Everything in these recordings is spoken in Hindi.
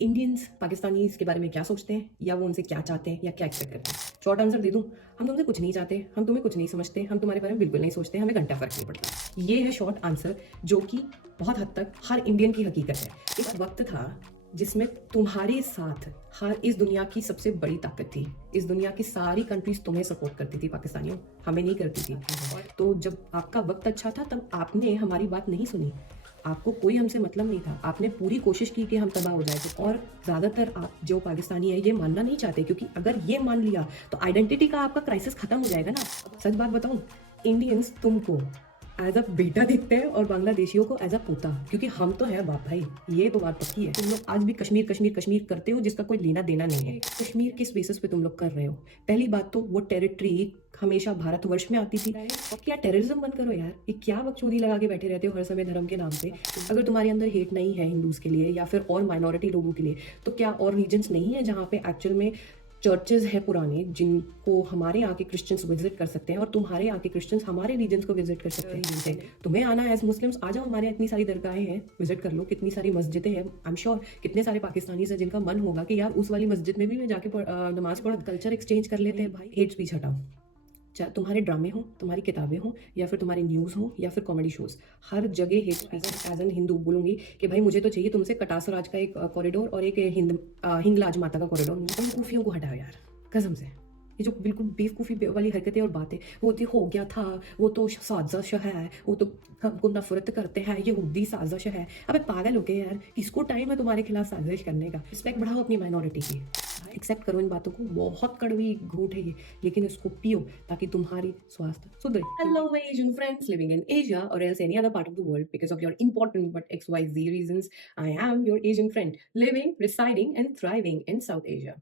इंडियंस पाकिस्तानीज के बारे में क्या सोचते हैं या वो उनसे क्या चाहते हैं या क्या एक्सपेक्ट करते हैं। शॉर्ट आंसर दे दूं, हम तुमसे कुछ नहीं चाहते, हम तुम्हें कुछ नहीं समझते, हम तुम्हारे बारे में बिल्कुल नहीं सोचते, हमें घंटा फर्क नहीं पड़ता। ये है शॉर्ट आंसर, जो कि बहुत हद तक हर इंडियन की हकीकत है। एक वक्त था जिसमें तुम्हारे साथ हर इस दुनिया की सबसे बड़ी ताकत थी। इस दुनिया की सारी कंट्रीज तुम्हें सपोर्ट करती थी, पाकिस्तानियों हमें नहीं करती थी। तो जब आपका वक्त अच्छा था तब आपने हमारी बात नहीं सुनी। आपको कोई हमसे मतलब नहीं था, आपने पूरी कोशिश की कि हम तबाह हो जाए। और ज़्यादातर आप जो पाकिस्तानी है ये मानना नहीं चाहते, क्योंकि अगर ये मान लिया तो आइडेंटिटी का आपका क्राइसिस खत्म हो जाएगा ना। सच बात बताऊं, इंडियंस तुमको एज अ बेटा देखते हैं और बांग्लादेशियों को एज अ पोता, क्योंकि हम तो है बाप भाई, ये तो बात पक्की है। तुम लोग आज भी कश्मीर कश्मीर कश्मीर करते हो, जिसका कोई लेना देना नहीं है। कश्मीर किस बेसिस पे तुम लोग कर रहे हो? पहली बात तो वो टेरिटरी हमेशा भारतवर्ष में आती थी। और क्या टेररिज्म बंद करो यार, ये क्या बकचोदी लगा के बैठे रहते हो हर समय धर्म के नाम पे। अगर तुम्हारे अंदर हेट नहीं है हिंदूज के लिए या फिर और माइनॉरिटी लोगों के लिए, तो क्या और रीजन्स नहीं है जहाँ पे एक्चुअल में चर्चेज हैं पुराने, जिनको हमारे यहाँ के क्रिश्चियंस विजिट कर सकते हैं और तुम्हारे यहाँ के क्रिश्चियंस हमारे रीजन्स को विजिट कर सकते हैं। जिनसे तुम्हें आना है एज मुस्लिम्स, आ जाओ, हमारे यहाँ इतनी सारी दरगाहें हैं, विजिट कर लो। कितनी सारी मस्जिदें हैं, आई एम श्योर कितने सारे पाकिस्तानीज हैं जिनका मन होगा कि यार उस वाली मस्जिद में भी मैं जाके नमाज पढ़, कल्चर एक्सचेंज कर लेते हैं भाई। हेट स्पीच हटाओ, चाहे तुम्हारे ड्रामे हो, तुम्हारी किताबें हो, या फिर तुम्हारी न्यूज़ हो, या फिर कॉमेडी शोज, हर जगह hate speech. As an Hindu बोलूंगी कि भाई मुझे तो चाहिए तुमसे कटासराज का एक कॉरिडोर और एक हिंगलाज माता का कॉरिडोर। उन कूफियों को हटाओ यार कसम से। ये जो बिल्कुल बेवकूफ़ी वाली हरकतें और बातें होती, हो गया था वो तो साजिश है, वो तो हमको नफरत करते हैं, ये हुद्दी साजिश है। अबे पागल हो गए यार, किसको टाइम है तुम्हारे खिलाफ साजिश करने का? रिस्पेक्ट बढ़ाओ अपनी माइनॉरिटी की, एक्सेप्ट करो इन बातों को। बहुत कड़वी घूंट है ये, लेकिन इसको पियो ताकि तुम्हारी स्वास्थ्य सुधरे। Hello my Asian friends living in Asia or else any other part of the world because of your important but XYZ reasons. I am your Asian friend living, residing and thriving in South Asia.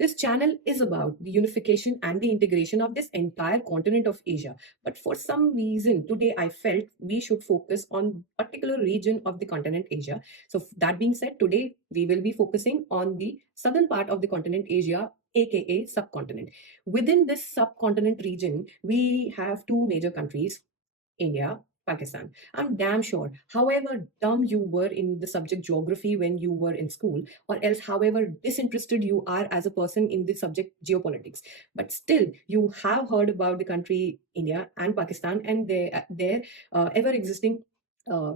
This channel is about the unification and the integration of this entire continent of Asia. But for some reason, today I felt we should focus on a particular region of the continent Asia. So that being said, today we will be focusing on the southern part of the continent Asia, aka subcontinent. Within this subcontinent region, we have two major countries, India, Pakistan. I'm damn sure, however dumb you were in the subject geography when you were in school, or else however disinterested you are as a person in the subject geopolitics, but still you have heard about the country India and Pakistan and their ever existing uh,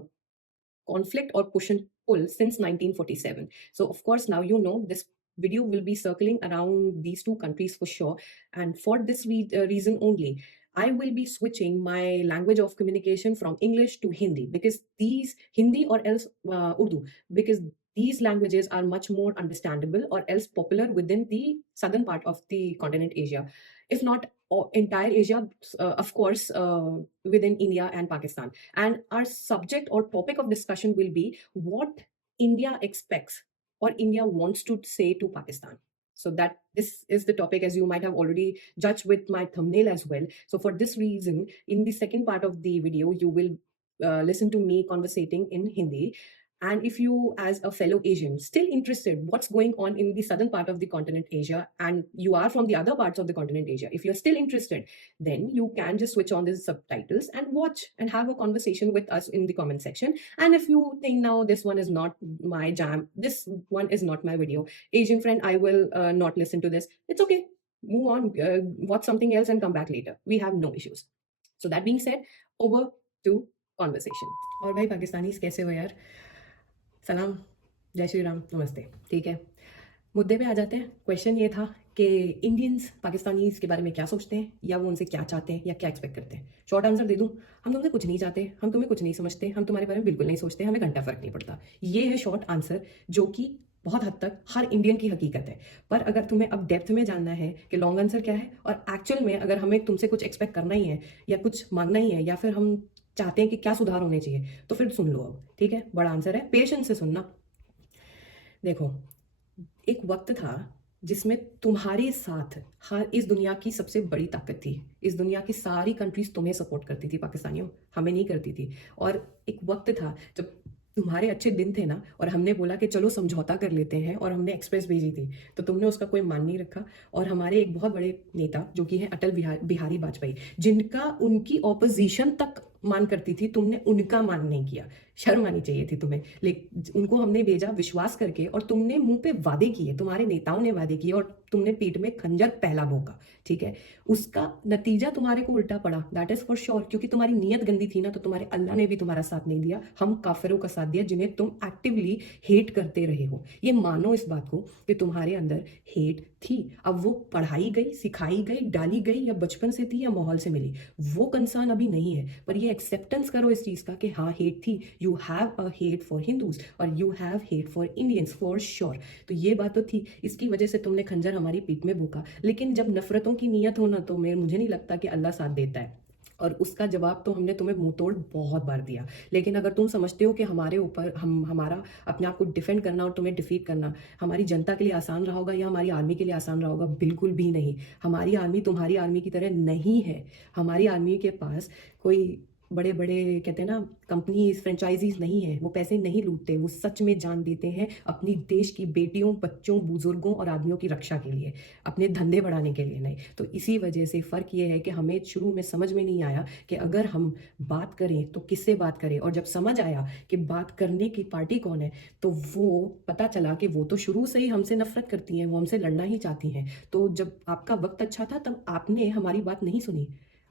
conflict or push and pull since 1947. So of course now you know this video will be circling around these two countries for sure, and for this reason only I will be switching my language of communication from English to Hindi, because these Hindi or else Urdu, because these languages are much more understandable or else popular within the southern part of the continent Asia, if not entire Asia, of course, within India and Pakistan. And our subject or topic of discussion will be what India expects or India wants to say to Pakistan. So that this is the topic, as you might have already judged with my thumbnail as well. So for this reason, in the second part of the video, you will listen to me conversating in Hindi. And if you, as a fellow Asian, still interested what's going on in the southern part of the continent Asia, and you are from the other parts of the continent Asia, if you're still interested, then you can just switch on the subtitles and watch and have a conversation with us in the comment section. And if you think now this one is not my jam, this one is not my video, Asian friend, I will not listen to this. It's okay. Move on, watch something else and come back later. We have no issues. So that being said, over to conversation. और भाई पाकिस्तानीज कैसे हो यार? सलाम, जय श्री राम, नमस्ते। ठीक है, मुद्दे पे आ जाते हैं। क्वेश्चन ये था कि इंडियंस पाकिस्तानीज के बारे में क्या सोचते हैं या वो उनसे क्या चाहते हैं या क्या एक्सपेक्ट करते हैं। शॉर्ट आंसर दे दूं, हम तुमसे कुछ नहीं चाहते, हम तुम्हें कुछ नहीं समझते, हम तुम्हारे बारे में बिल्कुल नहीं सोचते, हमें घंटा फर्क नहीं पड़ता। ये है शॉर्ट आंसर, जो कि बहुत हद तक हर इंडियन की हकीकत है। पर अगर तुम्हें अब डेप्थ में जानना है कि लॉन्ग आंसर क्या है और एक्चुअल में अगर हमें तुमसे कुछ एक्सपेक्ट करना ही है या कुछ मांगना ही है या फिर हम चाहते हैं कि क्या सुधार होने चाहिए, तो फिर सुन लो अब। ठीक है, बड़ा आंसर है, पेशेंस से सुनना। देखो, एक वक्त था जिसमें तुम्हारे साथ हर इस दुनिया की सबसे बड़ी ताकत थी। इस दुनिया की सारी कंट्रीज तुम्हें सपोर्ट करती थी, पाकिस्तानियों हमें नहीं करती थी। और एक वक्त था जब तुम्हारे अच्छे दिन थे ना, और हमने बोला कि चलो समझौता कर लेते हैं, और हमने एक्सप्रेस भेजी थी, तो तुमने उसका कोई मान नहीं रखा। और हमारे एक बहुत बड़े नेता जो कि हैं अटल बिहारी वाजपेयी, जिनका उनकी ऑपोजिशन तक मान करती थी, तुमने उनका मान नहीं किया। शर्म आनी चाहिए थी तुम्हें। लेकिन उनको हमने भेजा विश्वास करके, और तुमने मुंह पे वादे किए, तुम्हारे नेताओं ने वादे किए, और तुमने पीठ में खंजर पहला भोंका, ठीक है। उसका नतीजा तुम्हारे को उल्टा पड़ा, दैट इज फॉर श्योर, क्योंकि तुम्हारी नीयत गंदी थी ना, तो तुम्हारे अल्लाह ने भी तुम्हारा साथ नहीं दिया, हम काफिरों का साथ दिया जिन्हें तुम एक्टिवली हेट करते रहे हो। ये मानो इस बात को कि तुम्हारे अंदर हेट थी। अब वो पढ़ाई गई, सिखाई गई, डाली गई, या बचपन से थी या माहौल से मिली, वो कंसर्न अभी नहीं है, पर ये एक्सेप्टेंस करो इस चीज का कि हाँ हेट थी। You have a hate for Hindus और you have hate for Indians for sure. तो ये बात तो थी, इसकी वजह से तुमने खंजर हमारी पीठ में भोंका। लेकिन जब नफरतों की नीयत हो ना, तो मुझे नहीं लगता कि अल्लाह साथ देता है, और उसका जवाब तो हमने तुम्हें मुंह तोड़ बहुत बार दिया। लेकिन अगर तुम समझते हो कि हमारे ऊपर हमारा अपने आप को डिफेंड करना और तुम्हें डिफीट करना हमारी जनता के लिए आसान रहा होगा या हमारी आर्मी के लिए आसान रहा होगा, बिल्कुल भी नहीं। हमारी आर्मी तुम्हारी आर्मी की तरह नहीं है। हमारी आर्मी के पास कोई बड़े बड़े कहते हैं ना कंपनीज, फ्रेंचाइजीज नहीं है, वो पैसे नहीं लूटते, वो सच में जान देते हैं अपनी देश की बेटियों, बच्चों, बुजुर्गों और आदमियों की रक्षा के लिए, अपने धंधे बढ़ाने के लिए नहीं। तो इसी वजह से फ़र्क ये है कि हमें शुरू में समझ में नहीं आया कि अगर हम बात करें तो किससे बात करें, और जब समझ आया कि बात करने की पार्टी कौन है, तो वो पता चला कि वो तो शुरू से ही हमसे नफरत करती हैं, वो हमसे लड़ना ही चाहती हैं। तो जब आपका वक्त अच्छा था तब आपने हमारी बात नहीं सुनी,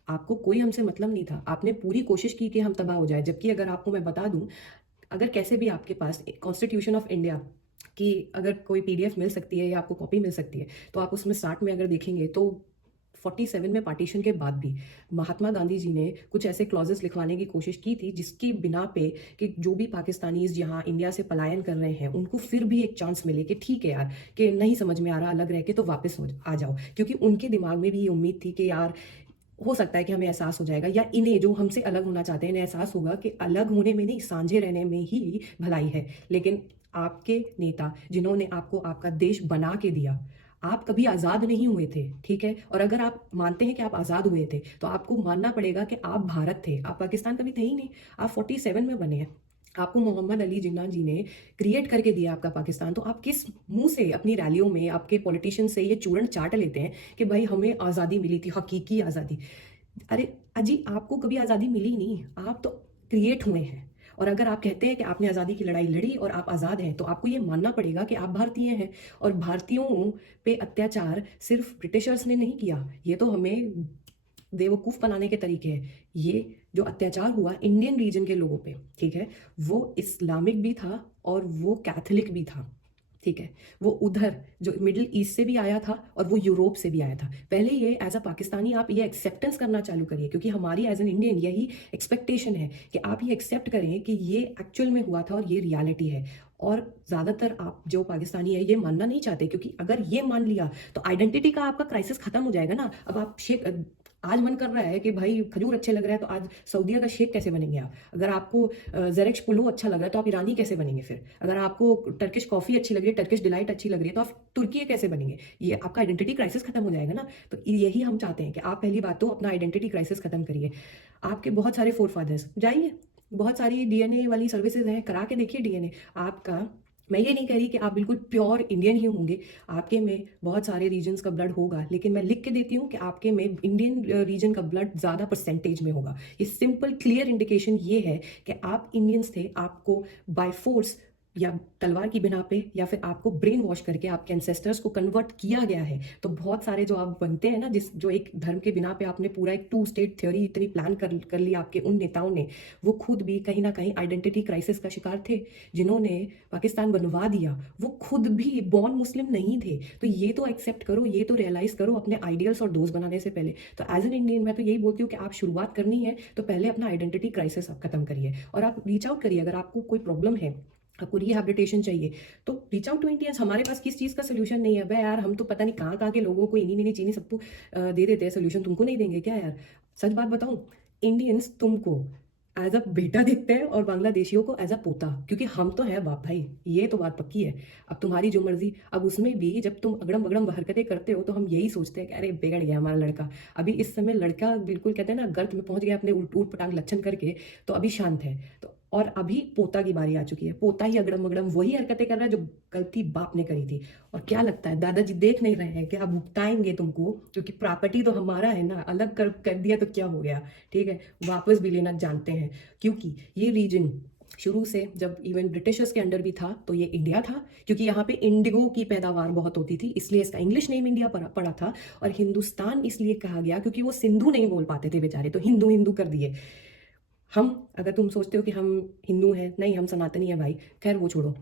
आपको कोई हमसे मतलब नहीं था, आपने पूरी कोशिश की कि हम तबाह हो जाए। जबकि अगर आपको मैं बता दूं, अगर कैसे भी आपके पास कॉन्स्टिट्यूशन ऑफ इंडिया की अगर कोई पीडीएफ मिल सकती है या आपको कॉपी मिल सकती है, तो आप उसमें स्टार्ट में अगर देखेंगे तो 47 में पार्टीशन के बाद भी महात्मा गांधी जी ने कुछ ऐसे क्लॉजेस लिखवाने की कोशिश की थी जिसकी बिना पे कि जो भी पाकिस्तानीज यहाँ इंडिया से पलायन कर रहे हैं उनको फिर भी एक चांस मिले कि ठीक है यार, कि नहीं समझ में आ रहा अलग रह के, तो वापस आ जाओ। क्योंकि उनके दिमाग में भी ये उम्मीद थी कि यार हो सकता है कि हमें एहसास हो जाएगा, या इन्हें जो हमसे अलग होना चाहते हैं इन्हें एहसास होगा कि अलग होने में नहीं, साझे रहने में ही भलाई है। लेकिन आपके नेता जिन्होंने आपको आपका देश बना के दिया, आप कभी आज़ाद नहीं हुए थे, ठीक है। और अगर आप मानते हैं कि आप आज़ाद हुए थे तो आपको मानना पड़ेगा कि आप भारत थे, आप पाकिस्तान कभी थे ही नहीं। आप 47 में बने हैं, आपको मोहम्मद अली जिन्ना जी ने क्रिएट करके दिया आपका पाकिस्तान। तो आप किस मुंह से अपनी रैलियों में आपके पॉलिटिशियन से ये चूरण चाट लेते हैं कि भाई हमें आज़ादी मिली थी, हकीकी आज़ादी। अरे अजी, आपको कभी आज़ादी मिली नहीं, आप तो क्रिएट हुए हैं। और अगर आप कहते हैं कि आपने आज़ादी की लड़ाई लड़ी और आप आज़ाद हैं, तो आपको ये मानना पड़ेगा कि आप भारतीय हैं। और भारतीयों पे अत्याचार सिर्फ ब्रिटिशर्स ने नहीं किया, ये तो हमें बेवकूफ़ बनाने के तरीके हैं। ये जो अत्याचार हुआ इंडियन रीजन के लोगों पे, ठीक है, वो इस्लामिक भी था और वो कैथोलिक भी था, ठीक है। वो उधर जो मिडिल ईस्ट से भी आया था और वो यूरोप से भी आया था। पहले ये एज अ पाकिस्तानी आप ये एक्सेप्टेंस करना चालू करिए, क्योंकि हमारी एज एन इंडियन यही एक्सपेक्टेशन है कि आप ये एक्सेप्ट करें कि ये एक्चुअल में हुआ था और ये रियलिटी है। और ज़्यादातर आप जो पाकिस्तानी है ये मानना नहीं चाहते, क्योंकि अगर ये मान लिया तो आइडेंटिटी का आपका क्राइसिस खत्म हो जाएगा ना। अब आप शेख, आज मन कर रहा है कि भाई खजूर अच्छे लग रहे हैं तो आज सऊदीया का शेख कैसे बनेंगे आप। अगर आपको जेरेक्स पुलो अच्छा लग रहा है तो आप ईरानी कैसे बनेंगे फिर। अगर आपको टर्किश कॉफ़ी अच्छी लग रही है, टर्किश डिलाइट अच्छी लग रही है, तो आप तुर्की कैसे बनेंगे। ये आपका आइडेंटिटी क्राइसिस खत्म हो जाएगा ना। तो यही हम चाहते हैं कि आप पहली बात तो अपना आइडेंटिटी क्राइसिस खत्म करिए। आपके बहुत सारे फोर फादर्स, जाइए बहुत सारी डीएनए वाली सर्विसेज हैं, करा के देखिए डीएनए आपका। मैं ये नहीं कह रही कि आप बिल्कुल प्योर इंडियन ही होंगे, आपके में बहुत सारे रीजन्स का ब्लड होगा, लेकिन मैं लिख के देती हूँ कि आपके में इंडियन रीजन का ब्लड ज़्यादा परसेंटेज में होगा। ये सिंपल क्लियर इंडिकेशन ये है कि आप इंडियंस थे, आपको बाय फोर्स या तलवार की बिना पे या फिर आपको ब्रेन वॉश करके आपके एंसेस्टर्स को कन्वर्ट किया गया है। तो बहुत सारे जो आप बनते हैं ना, जो एक धर्म के बिना पे आपने पूरा एक 2 स्टेट थ्योरी इतनी प्लान कर ली आपके उन नेताओं ने, वो खुद भी कहीं ना कहीं आइडेंटिटी क्राइसिस का शिकार थे। जिन्होंने पाकिस्तान बनवा दिया वो खुद भी बॉर्न मुस्लिम नहीं थे। तो ये तो एक्सेप्ट करो, ये तो रियलाइज करो अपने आइडियल्स और दोस्त बनाने से पहले। तो एज एन इंडियन मैं तो यही बोलती हूँ कि आप शुरुआत करनी है तो पहले अपना आइडेंटिटी क्राइसिस आप खत्म करिए और आप रीच आउट करिए। अगर आपको कोई प्रॉब्लम है, आपको रिहैबिलिटेशन चाहिए, तो रीच आउट टू इंडियंस। हमारे पास किस चीज़ का सोल्यूशन नहीं है भाई यार, हम तो पता नहीं कहाँ के लोगों को इनी मिनी चीनी सबको दे देते हैं सोल्यूशन, तुमको नहीं देंगे क्या यार। सच बात बताऊं, इंडियंस तुमको एज अ बेटा देखते हैं और बांग्लादेशियों को एज अ पोता, क्योंकि हम तो है बाप भाई, ये तो बात पक्की है। अब तुम्हारी जो मर्जी, अब उसमें भी जब तुम अगड़म बगड़म हरकतें करते हो तो हम यही सोचते हैं कि अरे बिगड़ गया हमारा लड़का। अभी इस समय लड़का बिल्कुल कहते हैं ना गर्त में पहुंच गया अपने ऊट पटांग लक्षण करके, तो अभी शांत है। तो और अभी पोता की बारी आ चुकी है, पोता ही अगड़म बगड़म वही हरकतें कर रहा है जो गलती बाप ने करी थी। और क्या लगता है दादाजी देख नहीं रहे हैं कि अब भुगताएंगे तुमको, क्योंकि प्रॉपर्टी तो हमारा है ना, अलग कर दिया तो क्या हो गया, ठीक है, वापस भी लेना जानते हैं। क्योंकि ये रीजन शुरू से जब इवन ब्रिटिशर्स के अंडर भी था तो ये इंडिया था, क्योंकि यहाँ पे इंडिगो की पैदावार बहुत होती थी, इसलिए इसका इंग्लिश नेम इंडिया पड़ा था। और हिंदुस्तान इसलिए कहा गया क्योंकि वो सिंधु नहीं बोल पाते थे बेचारे, तो हिंदू हिंदू कर दिए। हम, अगर तुम सोचते हो कि हम हिंदू हैं, नहीं, हम सनातनी हैं भाई, खैर वो छोड़ो।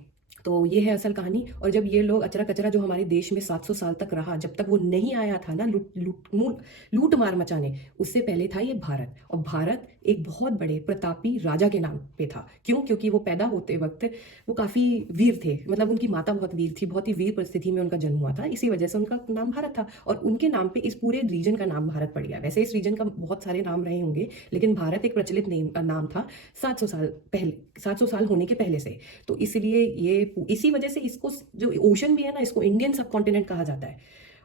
तो ये है असल कहानी। और जब ये लोग अचरा कचरा जो हमारे देश में 700 साल तक रहा, जब तक वो नहीं आया था ना लूट मार मचाने, उससे पहले था ये भारत। और भारत एक बहुत बड़े प्रतापी राजा के नाम पे था। क्यों? क्योंकि वो पैदा होते वक्त वो काफ़ी वीर थे, मतलब उनकी माता बहुत वीर थी, बहुत ही वीर परिस्थिति में उनका जन्म हुआ था, इसी वजह से उनका नाम भारत था। और उनके नाम पे इस पूरे रीजन का नाम भारत पड़ गया। वैसे इस रीजन का बहुत सारे नाम रहे होंगे, लेकिन भारत एक प्रचलित नाम था 700 साल पहले, 700 साल होने के पहले से। तो इसलिए ये इसी वजह से इसको, जो ओशन भी है ना, इसको इंडियन सब कॉन्टिनेंट कहा जाता है।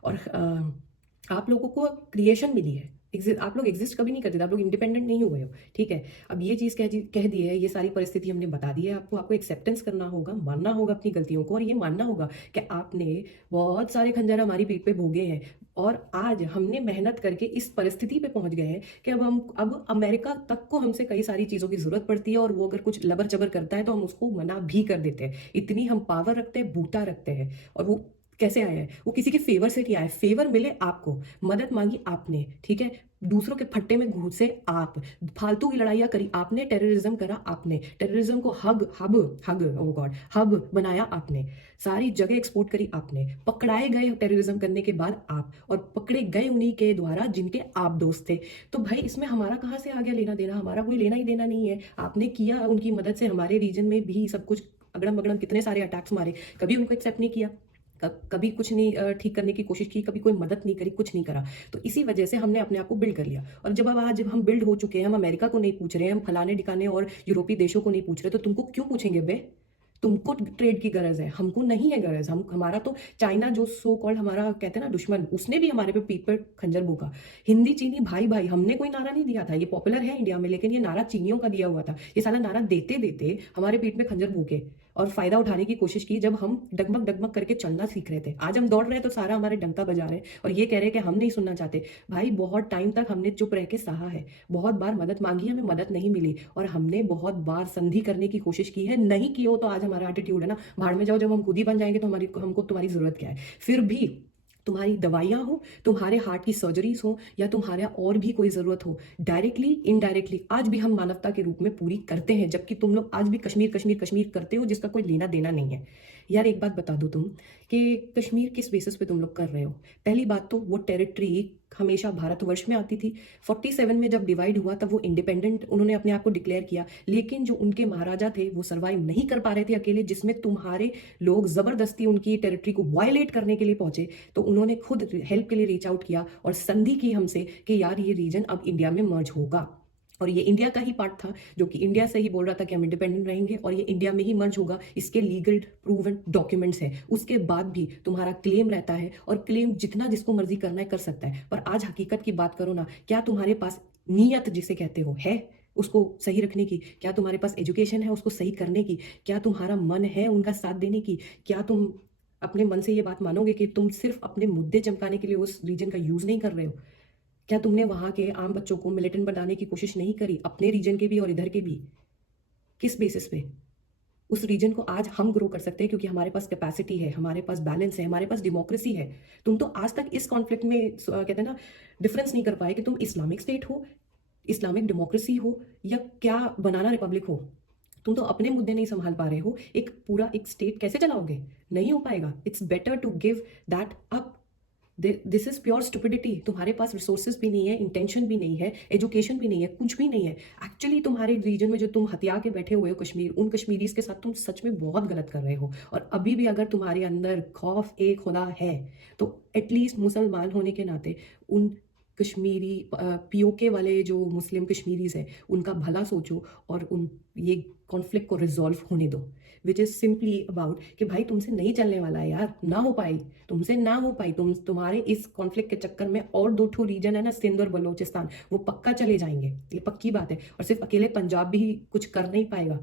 और आप लोगों को क्रिएशन मिली है, आप लोग एग्जिस्ट कभी नहीं करते थे, आप लोग इंडिपेंडेंट नहीं हुए हो, ठीक है। अब ये चीज़ कह दी है, ये सारी परिस्थिति हमने बता दी है आपको एक्सेप्टेंस करना होगा, मानना होगा अपनी गलतियों को, और ये मानना होगा कि आपने बहुत सारे खंजर हमारी पीठ पे भोगे हैं। और आज हमने मेहनत करके इस परिस्थिति पे पहुंच गए हैं कि अब अमेरिका तक को हमसे कई सारी चीज़ों की जरूरत पड़ती है, और वो अगर कुछ लबर चबर करता है तो हम उसको मना भी कर देते हैं। इतनी हम पावर रखते हैं, बूता रखते हैं। और वो कैसे आया है? वो किसी के फेवर से नहीं आया, फेवर मिले आपको, मदद मांगी आपने, ठीक है, दूसरों के फट्टे में घुसे आप, फालतू की लड़ाइयाँ करी आपने, टेररिज्म करा आपने, टेररिज्म को हब बनाया आपने, सारी जगह एक्सपोर्ट करी आपने, पकड़ाए गए टेररिज्म करने के बाद आप, और पकड़े गए उन्हीं के द्वारा जिनके आप दोस्त थे। तो भाई इसमें हमारा कहाँ से आ गया लेना देना? हमारा कोई लेना ही देना नहीं है। आपने किया उनकी मदद से, हमारे रीजन में भी सब कुछ अगड़म बगड़म कितने सारे अटैक्स मारे, कभी उनको एक्सेप्ट नहीं किया, कभी कुछ नहीं ठीक करने की कोशिश की, कभी कोई मदद नहीं करी, कुछ नहीं करा। तो इसी वजह से हमने अपने आप को बिल्ड कर लिया। और जब आज हम बिल्ड हो चुके हैं, हम अमेरिका को नहीं पूछ रहे हैं, हम फलाने ठिकाने और यूरोपीय देशों को नहीं पूछ रहे, तो तुमको क्यों पूछेंगे बे? तुमको ट्रेड की गरज है, हमको नहीं है गरज। हमारा तो चाइना जो सो कॉल्ड हमारा कहते हैं ना दुश्मन, उसने भी हमारे पे पीठ पर खंजर भोंका। हिंदी चीनी भाई भाई, हमने कोई नारा नहीं दिया था, ये पॉपुलर है इंडिया में, लेकिन ये नारा चीनियों का दिया हुआ था। ये साला नारा देते देते हमारे पीठ में खंजर भोंके और फायदा उठाने की कोशिश की, जब हम डगमग डगमग करके चलना सीख रहे थे। आज हम दौड़ रहे हैं तो सारा हमारे डंका बजा रहे हैं और ये कह रहे हैं कि हम नहीं सुनना चाहते। भाई बहुत टाइम तक हमने चुप रह के सहा है, बहुत बार मदद मांगी, हमें मदद नहीं मिली, और हमने बहुत बार संधि करने की कोशिश की है, नहीं की हो तो आज हमारा एटीट्यूड है ना, भाड़ में जाओ, जब हम खुद ही बन जाएंगे तो हमको तुम्हारी जरूरत क्या है? फिर भी तुम्हारी दवाइयाँ हो, तुम्हारे हार्ट की सर्जरीज हो, या तुम्हारे और भी कोई ज़रूरत हो, डायरेक्टली इनडायरेक्टली आज भी हम मानवता के रूप में पूरी करते हैं। जबकि तुम लोग आज भी कश्मीर कश्मीर कश्मीर करते हो, जिसका कोई लेना देना नहीं है। यार एक बात बता दो तुम, कि कश्मीर किस बेसिस पे तुम लोग कर रहे हो? पहली बात तो वो टेरिटरी हमेशा भारतवर्ष में आती थी। 47 में जब डिवाइड हुआ तब वो इंडिपेंडेंट उन्होंने अपने आप को डिक्लेयर किया, लेकिन जो उनके महाराजा थे वो सर्वाइव नहीं कर पा रहे थे अकेले, जिसमें तुम्हारे लोग जबरदस्ती उनकी टेरिटरी को वायलेट करने के लिए पहुंचे। तो उन्होंने खुद हेल्प के लिए रीच आउट किया और संधि की हमसे कि यार ये रीजन अब इंडिया में मर्ज होगा, और ये इंडिया का ही पार्ट था, जो कि इंडिया से ही बोल रहा था कि हम इंडिपेंडेंट रहेंगे और ये इंडिया में ही मर्ज होगा। इसके लीगल प्रूवन डॉक्यूमेंट्स है। उसके बाद भी तुम्हारा क्लेम रहता है, और क्लेम जितना जिसको मर्जी करना है कर सकता है। पर आज हकीकत की बात करो ना, क्या तुम्हारे पास नीयत जिसे कहते हो है उसको सही रखने की? क्या तुम्हारे पास एजुकेशन है उसको सही करने की? क्या तुम्हारा मन है उनका साथ देने की? क्या तुम अपने मन से ये बात मानोगे कि तुम सिर्फ अपने मुद्दे चमकाने के लिए उस रीजन का यूज नहीं कर रहे हो? क्या तुमने वहां के आम बच्चों को मिलिटेंट बनाने की कोशिश नहीं करी, अपने रीजन के भी और इधर के भी? किस बेसिस पे? उस रीजन को आज हम ग्रो कर सकते हैं क्योंकि हमारे पास कैपेसिटी है, हमारे पास बैलेंस है, हमारे पास डेमोक्रेसी है। तुम तो आज तक इस कॉन्फ्लिक्ट में कहते हैं ना, डिफरेंस नहीं कर पाए कि तुम इस्लामिक स्टेट हो, इस्लामिक डेमोक्रेसी हो, या क्या बनाना रिपब्लिक हो। तुम तो अपने मुद्दे नहीं संभाल पा रहे हो, एक पूरा एक स्टेट कैसे चलाओगे? नहीं हो पाएगा। It's better to give that up. This is pure stupidity. तुम्हारे पास रिसोर्सेज भी नहीं है, इंटेंशन भी नहीं है, एजुकेशन भी नहीं है, कुछ भी नहीं है। एक्चुअली तुम्हारे रीजन में जो तुम हथिया के बैठे हुए हो कश्मीर, उन कश्मीरीज के साथ तुम सच में बहुत गलत कर रहे हो। और अभी भी अगर तुम्हारे अंदर खौफ एक खुदा है तो एटलीस्ट मुसलमान होने के नाते उन कश्मीरी पीओके वाले जो मुस्लिम कश्मीरीज हैं उनका भला सोचो और उन ये कॉन्फ्लिक्ट को रिजॉल्व होने दो। विच इज सिंपली अबाउट कि भाई तुमसे नहीं चलने वाला है यार, ना हो पाई, तुमसे ना हो पाई। तुम्हारे इस कॉन्फ्लिक्ट के चक्कर में और 2 रीजन है ना, सिंध और बलोचिस्तान, वो पक्का चले जाएंगे, ये पक्की बात है। और सिर्फ अकेले पंजाब भी कुछ कर नहीं पाएगा।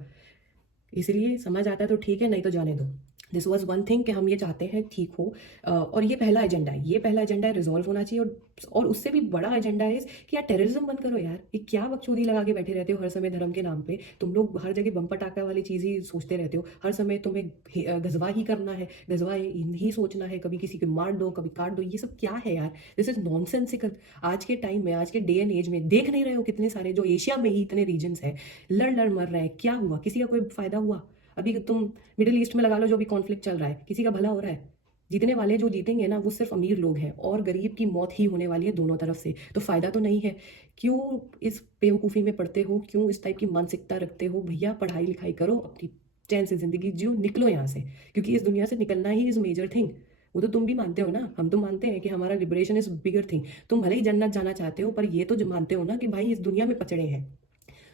इसलिए समझ आता है तो ठीक है, नहीं तो जाने दो। दिस वॉज वन थिंग कि हम ये चाहते हैं ठीक हो। और ये पहला एजेंडा है, ये पहला एजेंडा है, रिजॉल्व होना चाहिए। और उससे भी बड़ा एजेंडा है कि यार टेररिज्म बंद करो यार, ये क्या बकचोदी लगा के बैठे रहते हो हर समय धर्म के नाम पे। तुम लोग हर जगह बम पटाखा वाली चीज़ ही सोचते रहते हो, हर समय तुम्हें गजवा ही करना है, गजवा ही सोचना है, कभी किसी को मार दो कभी काट दो, ये सब क्या है यार, दिस इज नॉनसेंसिकल। आज के टाइम में, आज के डे एंड एज में देख नहीं रहे हो कितने सारे जो एशिया में ही इतने रीजन्स हैं लड़ लड़ मर रहे हैं, क्या हुआ, किसी का कोई फायदा हुआ? अभी तुम मिडिल ईस्ट में लगा लो, जो भी कॉन्फ्लिक्ट चल रहा है, किसी का भला हो रहा है? जीतने वाले जो जीतेंगे ना वो सिर्फ अमीर लोग हैं, और गरीब की मौत ही होने वाली है दोनों तरफ से, तो फायदा तो नहीं है। क्यों इस बेवकूफ़ी में पड़ते हो, क्यों इस टाइप की मानसिकता रखते हो? भैया पढ़ाई लिखाई करो, अपनी चैन से जिंदगी जियो, निकलो यहाँ से, क्योंकि इस दुनिया से निकलना ही इज मेजर थिंग। वो तो तुम भी मानते हो ना, हम तो मानते हैं कि हमारा लिबरेशन इज बिगर थिंग। तुम भले ही जन्नत जाना चाहते हो, पर ये तो जो मानते हो ना कि भाई इस दुनिया में पचड़े हैं,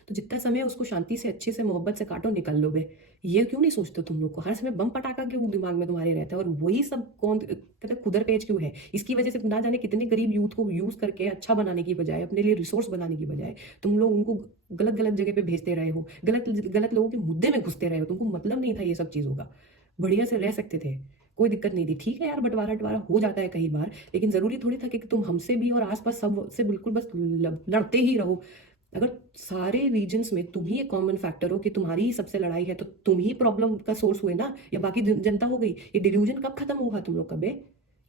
तो जितना समय उसको शांति से, अच्छे से, मोहब्बत से काटो, निकल लो बे। ये क्यों नहीं सोचते तुम लोग को? हर समय बम पटाखा क्यों दिमाग में तुम्हारे रहता है? और वही सब कौन कहते हैं, खुदर पेज क्यों है? इसकी वजह से ना जाने कितने गरीब यूथ को यूज करके अच्छा बनाने की बजाय, अपने लिए रिसोर्स बनाने की बजाय, तुम लोग उनको गलत गलत जगह पे भेजते रहे हो, गलत गलत लोगों के मुद्दे में घुसते रहे हो। तुमको मतलब नहीं था ये सब चीज़ों का, बढ़िया से रह सकते थे, कोई दिक्कत नहीं थी। ठीक है यार, बंटवारा बंटवारा हो जाता है कई बार, लेकिन जरूरी थोड़ी था कि तुम हमसे भी और आसपास सब से बिल्कुल बस लड़ते ही रहो। अगर सारे रीजन्स में तुम ही एक कॉमन फैक्टर हो कि तुम्हारी ही सबसे लड़ाई है, तो तुम ही प्रॉब्लम का सोर्स हुए ना, या बाकी जनता हो गई? ये डिल्यूजन कब खत्म होगा तुम लोग का बे?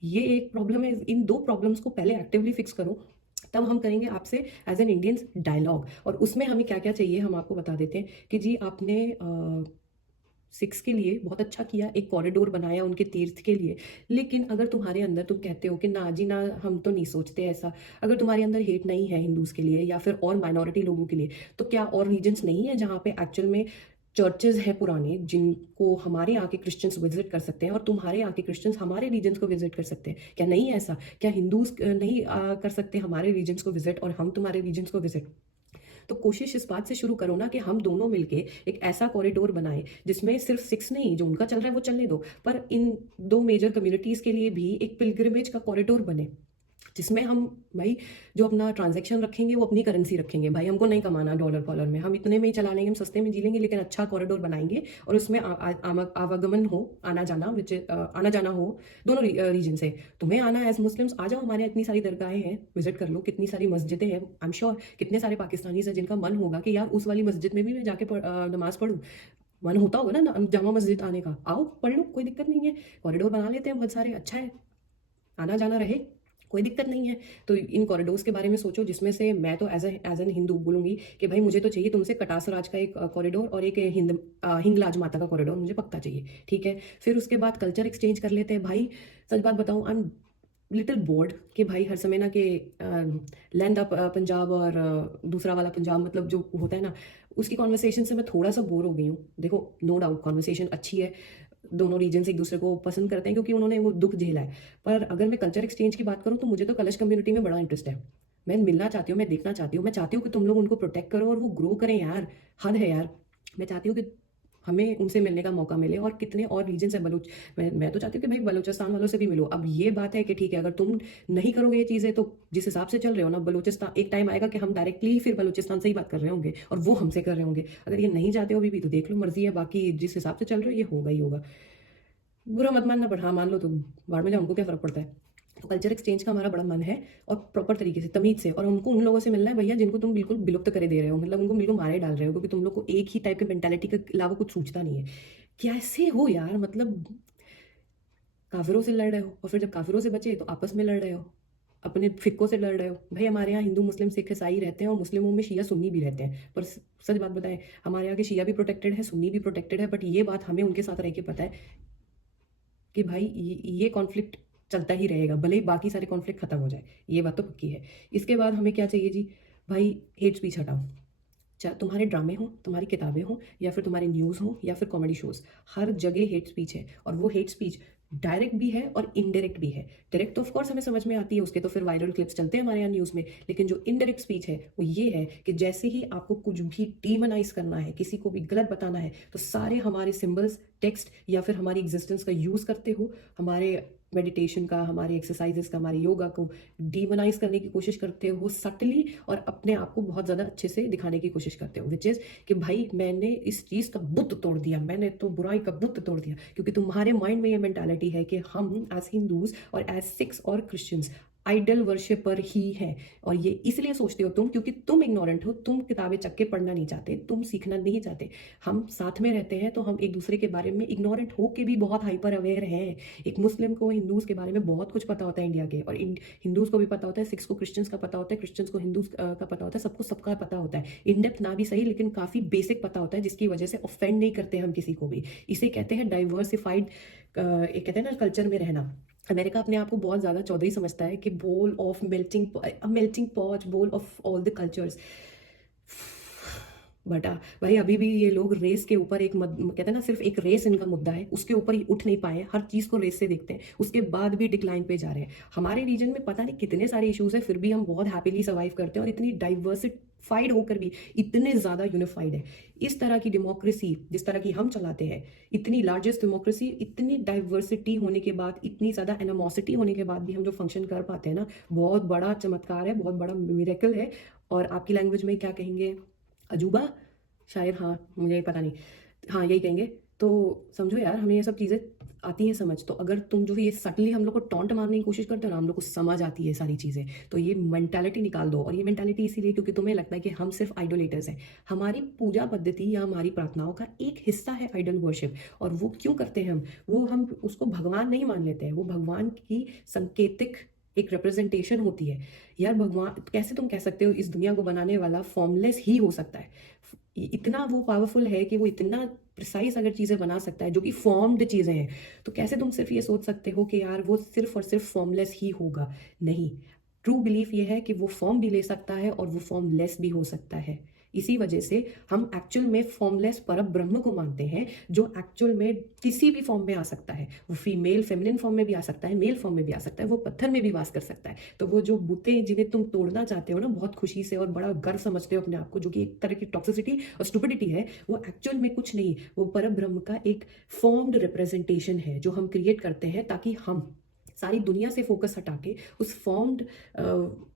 ये एक प्रॉब्लम है, इन दो प्रॉब्लम्स को पहले एक्टिवली फिक्स करो, तब हम करेंगे आपसे एज एन इंडियंस डायलॉग। और उसमें हमें क्या क्या चाहिए हम आपको बता देते हैं कि जी आपने सिक्स के लिए बहुत अच्छा किया, एक कॉरिडोर बनाया उनके तीर्थ के लिए, लेकिन अगर तुम्हारे अंदर तुम कहते हो कि ना जी ना, हम तो नहीं सोचते ऐसा, अगर तुम्हारे अंदर हेट नहीं है हिंदूज के लिए या फिर और माइनॉरिटी लोगों के लिए, तो क्या और रीजन्स नहीं है जहाँ पे एक्चुअल में चर्चेज हैं पुराने, जिनको हमारे यहाँ के क्रिश्चियंस विजिट कर सकते हैं, और तुम्हारे यहाँ के क्रिश्चियंस हमारे रीजन्स को विजिट कर सकते हैं? क्या नहीं है ऐसा? क्या हिंदूज नहीं कर सकते हमारे रीजन्स को विजिट, और हम तुम्हारे रीजन्स को विजिट? तो कोशिश इस बात से शुरू करो ना कि हम दोनों मिलके एक ऐसा कॉरिडोर बनाए जिसमें सिर्फ सिक्स नहीं, जो उनका चल रहा है वो चलने दो, पर इन दो मेजर कम्युनिटीज के लिए भी एक पिलग्रिमेज का कॉरिडोर बने, जिसमें हम भाई जो अपना ट्रांजैक्शन रखेंगे वो अपनी करेंसी रखेंगे। भाई हमको नहीं कमाना डॉलर फॉलर में, हम इतने में ही चला लेंगे, हम सस्ते में जी लेंगे, लेकिन अच्छा कॉरिडोर बनाएंगे और उसमें आवागमन हो, आना जाना, विच आना जाना हो दोनों रीजन से। तुम्हें आना एज मुस्लिम्स, आ जाओ, हमारे यहाँ इतनी सारी दरगाहें हैं, विजिट कर लो, कितनी सारी मस्जिदें हैं। आई एम श्योर कितने सारे पाकिस्तानीज हैं जिनका मन होगा कि यार उस वाली मस्जिद में भी मैं जाके नमाज पढ़ूँ। मन होता होगा ना जामा मस्जिद आने का, आओ पढ़ लो, कोई दिक्कत नहीं है। कॉरिडोर बना लेते हैं बहुत सारे, अच्छा है, आना जाना रहे, कोई दिक्कत नहीं है। तो इन कॉरिडोर्स के बारे में सोचो, जिसमें से मैं तो एज एन हिंदू बोलूंगी कि भाई मुझे तो चाहिए तुमसे कटास राज का एक कॉरिडोर और एक हिंगलाज माता का कॉरिडोर, मुझे पक्का चाहिए। ठीक है, फिर उसके बाद कल्चर एक्सचेंज कर लेते हैं। भाई सच बात बताऊं, आई एम लिटिल बोर्ड कि भाई हर समय ना कि लैंड अप पंजाब और दूसरा वाला पंजाब, मतलब जो होता है ना, उसकी कॉन्वर्सेशन से मैं थोड़ा सा बोर हो गई हूँ। देखो नो डाउट कॉन्वर्सेशन अच्छी है, दोनों रीजन्स एक दूसरे को पसंद करते हैं क्योंकि उन्होंने वो दुख झेला है। पर अगर मैं कल्चर एक्सचेंज की बात करूँ तो मुझे तो कलश कम्युनिटी में बड़ा इंटरेस्ट है। मैं मिलना चाहती हूँ, मैं देखना चाहती हूँ, मैं चाहती हूँ कि तुम लोग उनको प्रोटेक्ट करो और वो ग्रो करें यार। हद है यार, मैं चाहती हूँ कि हमें उनसे मिलने का मौका मिले। और कितने और रीजन है, मैं तो चाहती हूँ कि भाई बलूचिस्तान वालों से भी मिलो। अब ये बात है कि ठीक है, अगर तुम नहीं करोगे ये चीज़ें, तो जिस हिसाब से चल रहे हो ना बलूचिस्तान, एक टाइम आएगा कि हम डायरेक्टली फिर बलूचिस्तान से ही बात कर रहे होंगे और वो हमसे कर रहे होंगे। अगर ये नहीं चाहते हो अभी भी तो देख लो, मर्जी है, बाकी जिस हिसाब से चल रहे हो ये होगा ही होगा। बुरा मत मानना, बट हाँ मान लो तो बाढ़ में जाओ, उनको क्या फर्क पड़ता है। तो कल्चर एक्सचेंज का हमारा बड़ा मन है, और प्रॉपर तरीके से, तमीज से। और हमको उन लोगों से मिलना है भैया जिनको तुम बिल्कुल विलुप्त करे दे रहे हो, मतलब उनको बिल्कुल मारे डाल रहे हो, क्योंकि तुम लोग को एक ही टाइप के मेंटालिटी के अलावा कुछ सूझता नहीं है। कैसे हो यार, मतलब काफिरों से लड़ रहे हो, और फिर जब काफिरों से बचे तो आपस में लड़ रहे हो, अपने फिक्कों से लड़ रहे हो। भाई हमारे यहाँ हिंदू मुस्लिम सिख ईसाई रहते हैं, और मुस्लिमों में शिया सुन्नी भी रहते हैं, पर सच बात बताएं, हमारे यहाँ के शिया भी प्रोटेक्टेड है, सुन्नी भी प्रोटेक्टेड है। बट ये बात हमें उनके साथ रह के पता है कि भाई ये कॉन्फ्लिक्ट चलता ही रहेगा, भले ही बाकी सारे कॉन्फ्लिक्ट खत्म हो जाए, ये बात तो पक्की है। इसके बाद हमें क्या चाहिए जी? भाई हेट स्पीच हटाओ। चाहे तुम्हारे ड्रामे हो, तुम्हारी किताबें हो, या फिर तुम्हारे न्यूज़ हो, या फिर कॉमेडी शोज, हर जगह हेट स्पीच है। और वो हेट स्पीच डायरेक्ट भी है और इनडायरेक्ट भी है। डायरेक्ट तो ऑफकोर्स हमें समझ में आती है, उसके तो फिर वायरल क्लिप्स चलते हैं हमारे यहाँ न्यूज़ में। लेकिन जो इनडायरेक्ट स्पीच है वो ये है कि जैसे ही आपको कुछ भी डीमोनाइज करना है, किसी को भी गलत बताना है, तो सारे हमारे सिंबल्स, टेक्स्ट या फिर हमारी एग्जिस्टेंस का यूज़ करते हो, हमारे मेडिटेशन का, हमारे एक्सरसाइजेस का, हमारे योगा को डीमोनाइज करने की कोशिश करते हो सटली, और अपने आप को बहुत ज़्यादा अच्छे से दिखाने की कोशिश करते हो, विच इज़ कि भाई मैंने इस चीज़ का बुत तोड़ दिया, मैंने तो बुराई का बुत तोड़ दिया, क्योंकि तुम्हारे माइंड में ये मेंटालिटी है कि हम एज हिंदूज और एज सिख्स और क्रिश्चियंस आइडल वर्शिपर ही है। और ये इसलिए सोचते हो तुम क्योंकि तुम इग्नोरेंट हो, तुम किताबें चक के पढ़ना नहीं चाहते, तुम सीखना नहीं चाहते। हम साथ में रहते हैं तो हम एक दूसरे के बारे में इग्नोरेंट हो के भी बहुत हाइपर अवेयर हैं। एक मुस्लिम को हिंदूज़ के बारे में बहुत कुछ पता होता है इंडिया के, और हिंदूज़ को भी पता होता है, सिख्स को क्रिश्चियंस का पता होता है, क्रिश्चियंस को हिंदूज़ का पता होता है, सबको सबका पता होता है। इन डेप्थ ना भी सही, लेकिन काफ़ी बेसिक पता होता है, जिसकी वजह से ऑफेंड नहीं करते हम किसी को भी। इसे कहते हैं डाइवर्सिफाइड, एक कहते हैं ना कल्चर में रहना। अमेरिका अपने आप को बहुत ज़्यादा चौधरी समझता है कि bowl of melting pot, bowl of all the cultures. बटा भाई अभी भी ये लोग रेस के ऊपर कहते हैं ना, सिर्फ एक रेस इनका मुद्दा है, उसके ऊपर ही उठ नहीं पाए, हर चीज़ को रेस से देखते हैं, उसके बाद भी डिक्लाइन पे जा रहे हैं। हमारे रीजन में पता नहीं कितने सारे इश्यूज है, फिर भी हम बहुत हैप्पीली सर्वाइव करते हैं, और इतनी डाइवर्सिफाइड होकर भी इतने ज़्यादा यूनिफाइड है। इस तरह की डेमोक्रेसी जिस तरह की हम चलाते हैं, इतनी लार्जेस्ट डेमोक्रेसी, इतनी डाइवर्सिटी होने के बाद, इतनी ज़्यादा एनोमोसिटी होने के बाद भी हम जो फंक्शन कर पाते हैं ना, बहुत बड़ा चमत्कार है, बहुत बड़ा मिरेकल है। और आपकी लैंग्वेज में क्या कहेंगे, अजूबा शायद, हाँ मुझे पता नहीं, हाँ यही कहेंगे। तो समझो यार, हमें ये सब चीज़ें आती हैं समझ। तो अगर तुम जो ये सटली हम लोग को टॉन्ट मारने की कोशिश करते हो ना, हम लोग को समझ आती है सारी चीज़ें, तो ये मेंटालिटी निकाल दो। और ये मेंटालिटी इसीलिए क्योंकि तुम्हें लगता है कि हम सिर्फ आइडोलेटर्स हैं। हमारी पूजा पद्धति या हमारी प्रार्थनाओं का एक हिस्सा है आइडल वर्शिप। और वो क्यों करते हैं हम उसको भगवान नहीं मान लेते हैं, वो भगवान की संकेतिक एक रिप्रेजेंटेशन होती है। यार भगवान कैसे तुम कह सकते हो इस दुनिया को बनाने वाला फॉर्मलेस ही हो सकता है? इतना वो पावरफुल है कि वो इतना प्रिसाइज अगर चीज़ें बना सकता है जो कि फॉर्म्ड चीज़ें हैं, तो कैसे तुम सिर्फ ये सोच सकते हो कि यार वो सिर्फ और सिर्फ फॉर्मलेस ही होगा? नहीं, ट्रू बिलीफ ये है कि वो फॉर्म भी ले सकता है और वो फॉर्मलेस भी हो सकता है। इसी वजह से हम एक्चुअल में फॉर्मलेस परम ब्रह्म को मानते हैं, जो एक्चुअल में किसी भी फॉर्म में आ सकता है। वो फीमेल फेमिनिन फॉर्म में भी आ सकता है, मेल फॉर्म में भी आ सकता है, वो पत्थर में भी वास कर सकता है। तो वो जो बुते जिन्हें तुम तोड़ना चाहते हो ना बहुत खुशी से और बड़ा गर्व समझते हो अपने आप को, जो कि एक तरह की टॉक्सिसिटी और स्टुपिडिटी है, वो एक्चुअल में कुछ नहीं, वो परम ब्रह्म का एक फॉर्म्ड रिप्रेजेंटेशन है जो हम क्रिएट करते हैं, ताकि हम सारी दुनिया से फोकस हटा के उस फॉर्म्ड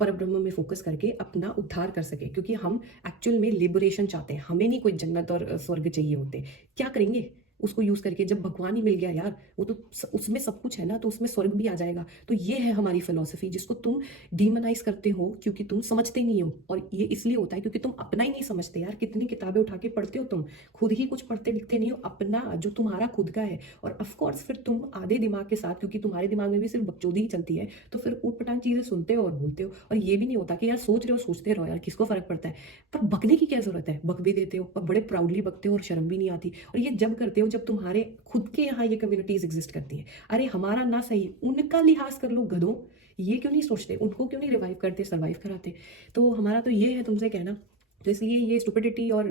परब्रह्म में फोकस करके अपना उद्धार कर सके। क्योंकि हम एक्चुअल में लिबरेशन चाहते हैं, हमें नहीं कोई जन्नत और स्वर्ग चाहिए होते। क्या करेंगे उसको यूज़ करके? जब भगवान ही मिल गया यार, वो तो उसमें सब कुछ है ना, तो उसमें स्वर्ग भी आ जाएगा। तो ये है हमारी फिलॉसफी, जिसको तुम डीमोनाइज करते हो क्योंकि तुम समझते नहीं हो। और ये इसलिए होता है क्योंकि तुम अपना ही नहीं समझते यार। कितनी किताबें उठा के पढ़ते हो तुम, खुद ही कुछ पढ़ते लिखते नहीं हो अपना, जो तुम्हारा खुद का है। और ऑफकोर्स फिर तुम आधे दिमाग के साथ, क्योंकि तुम्हारे दिमाग में भी सिर्फ बकचोदी ही चलती है, तो फिर ऊटपटांग चीज़ें सुनते हो और बोलते हो। और ये भी नहीं होता कि यार सोच रहे हो सोचते रहो यार, किसको फर्क पड़ता है। पर बकने की क्या जरूरत है? बक भी देते हो और बड़े प्राउडली बकते हो और शर्म भी नहीं आती। और ये जब करते हो जब तुम्हारे खुद के यहाँ ये कम्युनिटीज एग्जिस्ट करती हैं। अरे हमारा ना सही, उनका लिहाज कर लो गधों। ये क्यों नहीं सोचते, उनको क्यों नहीं रिवाइव करते, सर्वाइव कराते? तो हमारा तो ये है तुमसे कहना। तो इसलिए ये स्टुपिडिटी और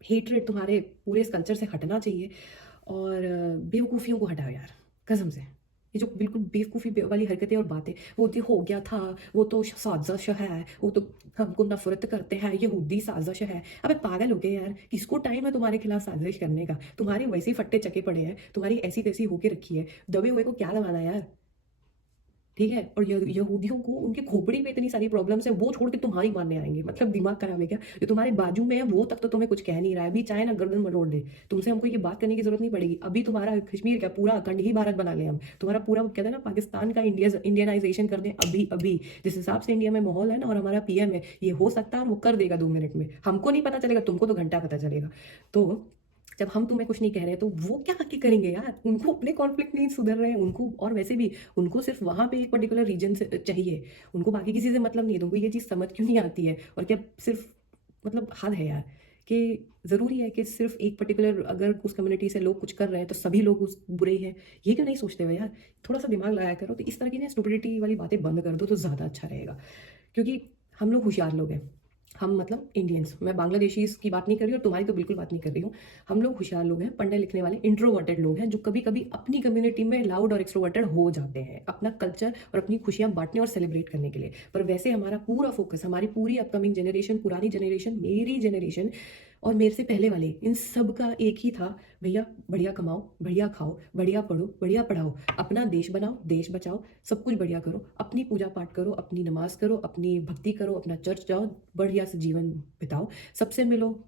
हेटरेट तुम्हारे पूरे इस कल्चर से हटना चाहिए। और बेवकूफ़ियों को हटाओ यार, कसम से। ये जो बिल्कुल बेवकूफ़ी वाली हरकतें और बातें, वो तो हो गया था, वो तो साजिश है, वो तो हमको नफरत करते हैं, यहूदी साजिश है। अबे पागल हो गए यार, किसको टाइम है तुम्हारे खिलाफ साजिश करने का? तुम्हारे वैसे ही फट्टे चके पड़े हैं, तुम्हारी ऐसी तैसी होके रखी है, दबे हुए को क्या लगाना यार? ठीक है। और यहूदियों को उनके खोपड़ी में इतनी सारी प्रॉब्लम्स है, वो छोड़ के तुम्हारी मानने आएंगे? मतलब दिमाग खराब है क्या? जो तुम्हारे बाजू में है वो तक तो तुम्हें कुछ कह नहीं रहा है, अभी चाहे ना गर्दन मरोड़ दे, तुमसे हमको ये बात करने की जरूरत नहीं पड़ेगी। अभी तुम्हारा कश्मीर क्या, पूरा अखंड ही भारत बना ले हम, तुम्हारा पूरा कहते हैं ना पाकिस्तान का इंडियनाइजेशन कर दें अभी अभी। जिस हिसाब से इंडिया में माहौल है ना, और हमारा पीएम है, ये हो सकता है और वो कर देगा 2 मिनट में। हमको नहीं पता चलेगा, तुमको तो घंटा पता चलेगा। तो जब हम तुम्हें कुछ नहीं कह रहे तो वो क्या आके करेंगे यार? उनको अपने कॉन्फ्लिक्ट नहीं सुधर रहे हैं उनको, और वैसे भी उनको सिर्फ वहां पे एक पर्टिकुलर रीजन से चाहिए, उनको बाकी किसी से मतलब नहीं है। तुमको ये चीज़ समझ क्यों नहीं आती है? और क्या सिर्फ मतलब हद है यार कि ज़रूरी है कि सिर्फ एक पर्टिकुलर अगर उस कम्युनिटी से लोग कुछ कर रहे हैं तो सभी लोग उस बुरे हैं? ये क्यों नहीं सोचते हो यार? थोड़ा सा दिमाग लगाया करो। तो इस तरह की ना स्टुपिडिटी वाली बातें बंद कर दो तो ज़्यादा अच्छा रहेगा। क्योंकि हम लोग होशियार लोग हैं, हम मतलब इंडियंस, मैं बांग्लादेशीज की बात नहीं कर रही और तुम्हारी तो बिल्कुल बात नहीं कर रही हूँ। हम लोग होशियार लोग हैं, पढ़ने लिखने वाले इंट्रोवर्टेड लोग हैं, जो कभी कभी अपनी कम्युनिटी में लाउड और एक्सट्रोवर्टेड हो जाते हैं अपना कल्चर और अपनी खुशियाँ बांटने और सेलिब्रेट करने के लिए। पर वैसे हमारा पूरा फोकस, हमारी पूरी अपकमिंग जनरेशन, पुरानी जनरेशन, मेरी जनरेशन और मेरे से पहले वाले, इन सब का एक ही था, भैया बढ़िया कमाओ, बढ़िया खाओ, बढ़िया पढ़ो, बढ़िया पढ़ाओ, अपना देश बनाओ, देश बचाओ, सब कुछ बढ़िया करो, अपनी पूजा पाठ करो, अपनी नमाज करो, अपनी भक्ति करो, अपना चर्च जाओ, बढ़िया से जीवन बिताओ, सबसे मिलो,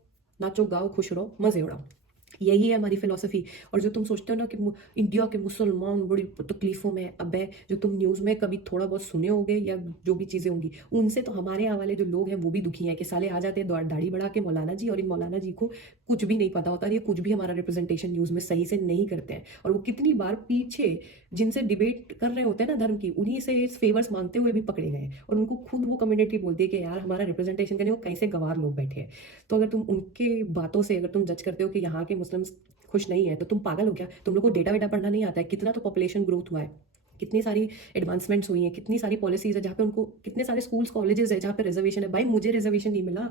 नाचो गाओ, खुश रहो, मजे उड़ाओ। यही है हमारी फिलॉसफी। और जो तुम सोचते हो ना कि इंडिया के मुसलमान बड़ी तकलीफों में, अबे जो तुम न्यूज़ में कभी थोड़ा बहुत सुने होगे या जो भी चीज़ें होंगी, उनसे तो हमारे यहाँ वाले जो लोग हैं वो भी दुखी हैं कि साले आ जाते हैं दाढ़ी बढ़ा के मौलाना जी, और इन मौलाना जी को कुछ भी नहीं पता होता, और ये कुछ भी हमारा रिप्रेजेंटेशन न्यूज़ में सही से नहीं करते हैं। और वो कितनी बार पीछे जिनसे डिबेट कर रहे होते हैं ना धर्म की, उन्हीं से फेवर्स मांगते हुए भी पकड़े गए हैं, और उनको खुद वो कम्युनिटी बोलती है कि यार हमारा रिप्रेजेंटेशन करने को कैसे गंवार लोग बैठे हैं। तो अगर तुम उनके बातों से अगर तुम जज करते हो कि यहाँ के मुस्लिम्स खुश नहीं है, तो तुम पागल हो क्या? तुम लोग को डेटा वेटा पढ़ना नहीं आता है? कितना तो पॉपुलेशन ग्रोथ हुआ है, कितनी सारी एडवांसमेंट्स हुई हैं, कितनी सारी पॉलिसीज है जहाँ पे उनको, कितने सारे स्कूल्स कॉलेजेस है जहाँ पे रिजर्वेशन है। भाई मुझे रिजर्वेशन नहीं मिला,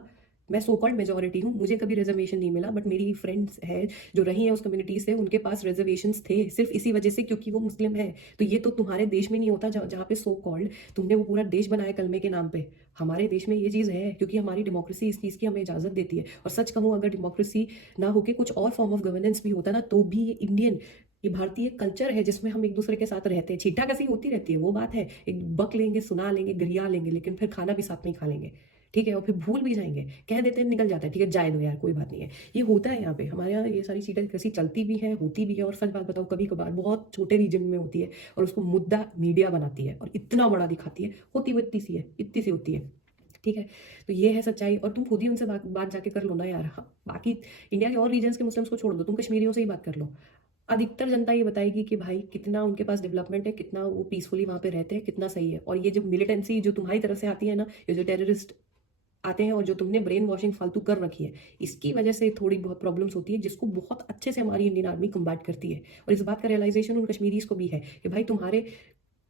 मैं सो कॉल्ड मेजोरिटी हूँ, मुझे कभी रिजर्वेशन नहीं मिला, बट मेरी फ्रेंड्स है जो रही हैं उस कम्युनिटी से, उनके पास रिजर्वेशंस थे सिर्फ इसी वजह से क्योंकि वो मुस्लिम है। तो ये तो तुम्हारे देश में नहीं होता जहाँ पे सो कॉल्ड तुमने वो पूरा देश बनाया कलमे के नाम पे। हमारे देश में ये चीज़ है क्योंकि हमारी डेमोक्रेसी इस चीज़ की हमें इजाज़त देती है। और सच कहूँ, अगर डेमोक्रेसी ना होके कुछ और फॉर्म ऑफ गवर्नेंस भी होता ना, तो भी ये इंडियन, ये भारतीय कल्चर है जिसमें हम एक दूसरे के साथ रहते हैं। छीटा कसी होती रहती है वो बात है, एक बक लेंगे, सुना लेंगे, गरिया लेंगे, लेकिन फिर खाना भी साथ में ही खा लेंगे, ठीक है, और फिर भूल भी जाएंगे, कह देते हैं निकल जाता है, ठीक है जाए दो यार कोई बात नहीं है। ये होता है यहाँ पे, हमारे यहाँ ये सारी चीज़ें कैसी चलती भी है, होती भी है। और सच बात बताओ, कभी कभार बहुत छोटे रीजन में होती है और उसको मुद्दा मीडिया बनाती है और इतना बड़ा दिखाती है, होती वो इतनी सी है, इतनी सी होती है, ठीक है। तो ये है सच्चाई, और तुम खुद ही उनसे बात जाके कर लो ना यार। हाँ, बाकी इंडिया के और रीजन्स के मुस्लिम्स को छोड़ दो, तुम कश्मीरियों से ही बात कर लो। अधिकतर जनता ये बताएगी कि भाई कितना उनके पास डेवलपमेंट है, कितना वो पीसफुली वहाँ पे रहते हैं, कितना सही है। और ये जो मिलिटेंसी जो तुम्हारी तरफ से आती है ना, ये जो टेररिस्ट आते हैं और जो तुमने ब्रेन वॉशिंग फालतू कर रखी है, इसकी वजह से थोड़ी बहुत प्रॉब्लम्स होती है, जिसको बहुत अच्छे से हमारी इंडियन आर्मी कम्बैट करती है। और इस बात का रियलाइजेशन उन कश्मीरीज को भी है कि भाई तुम्हारे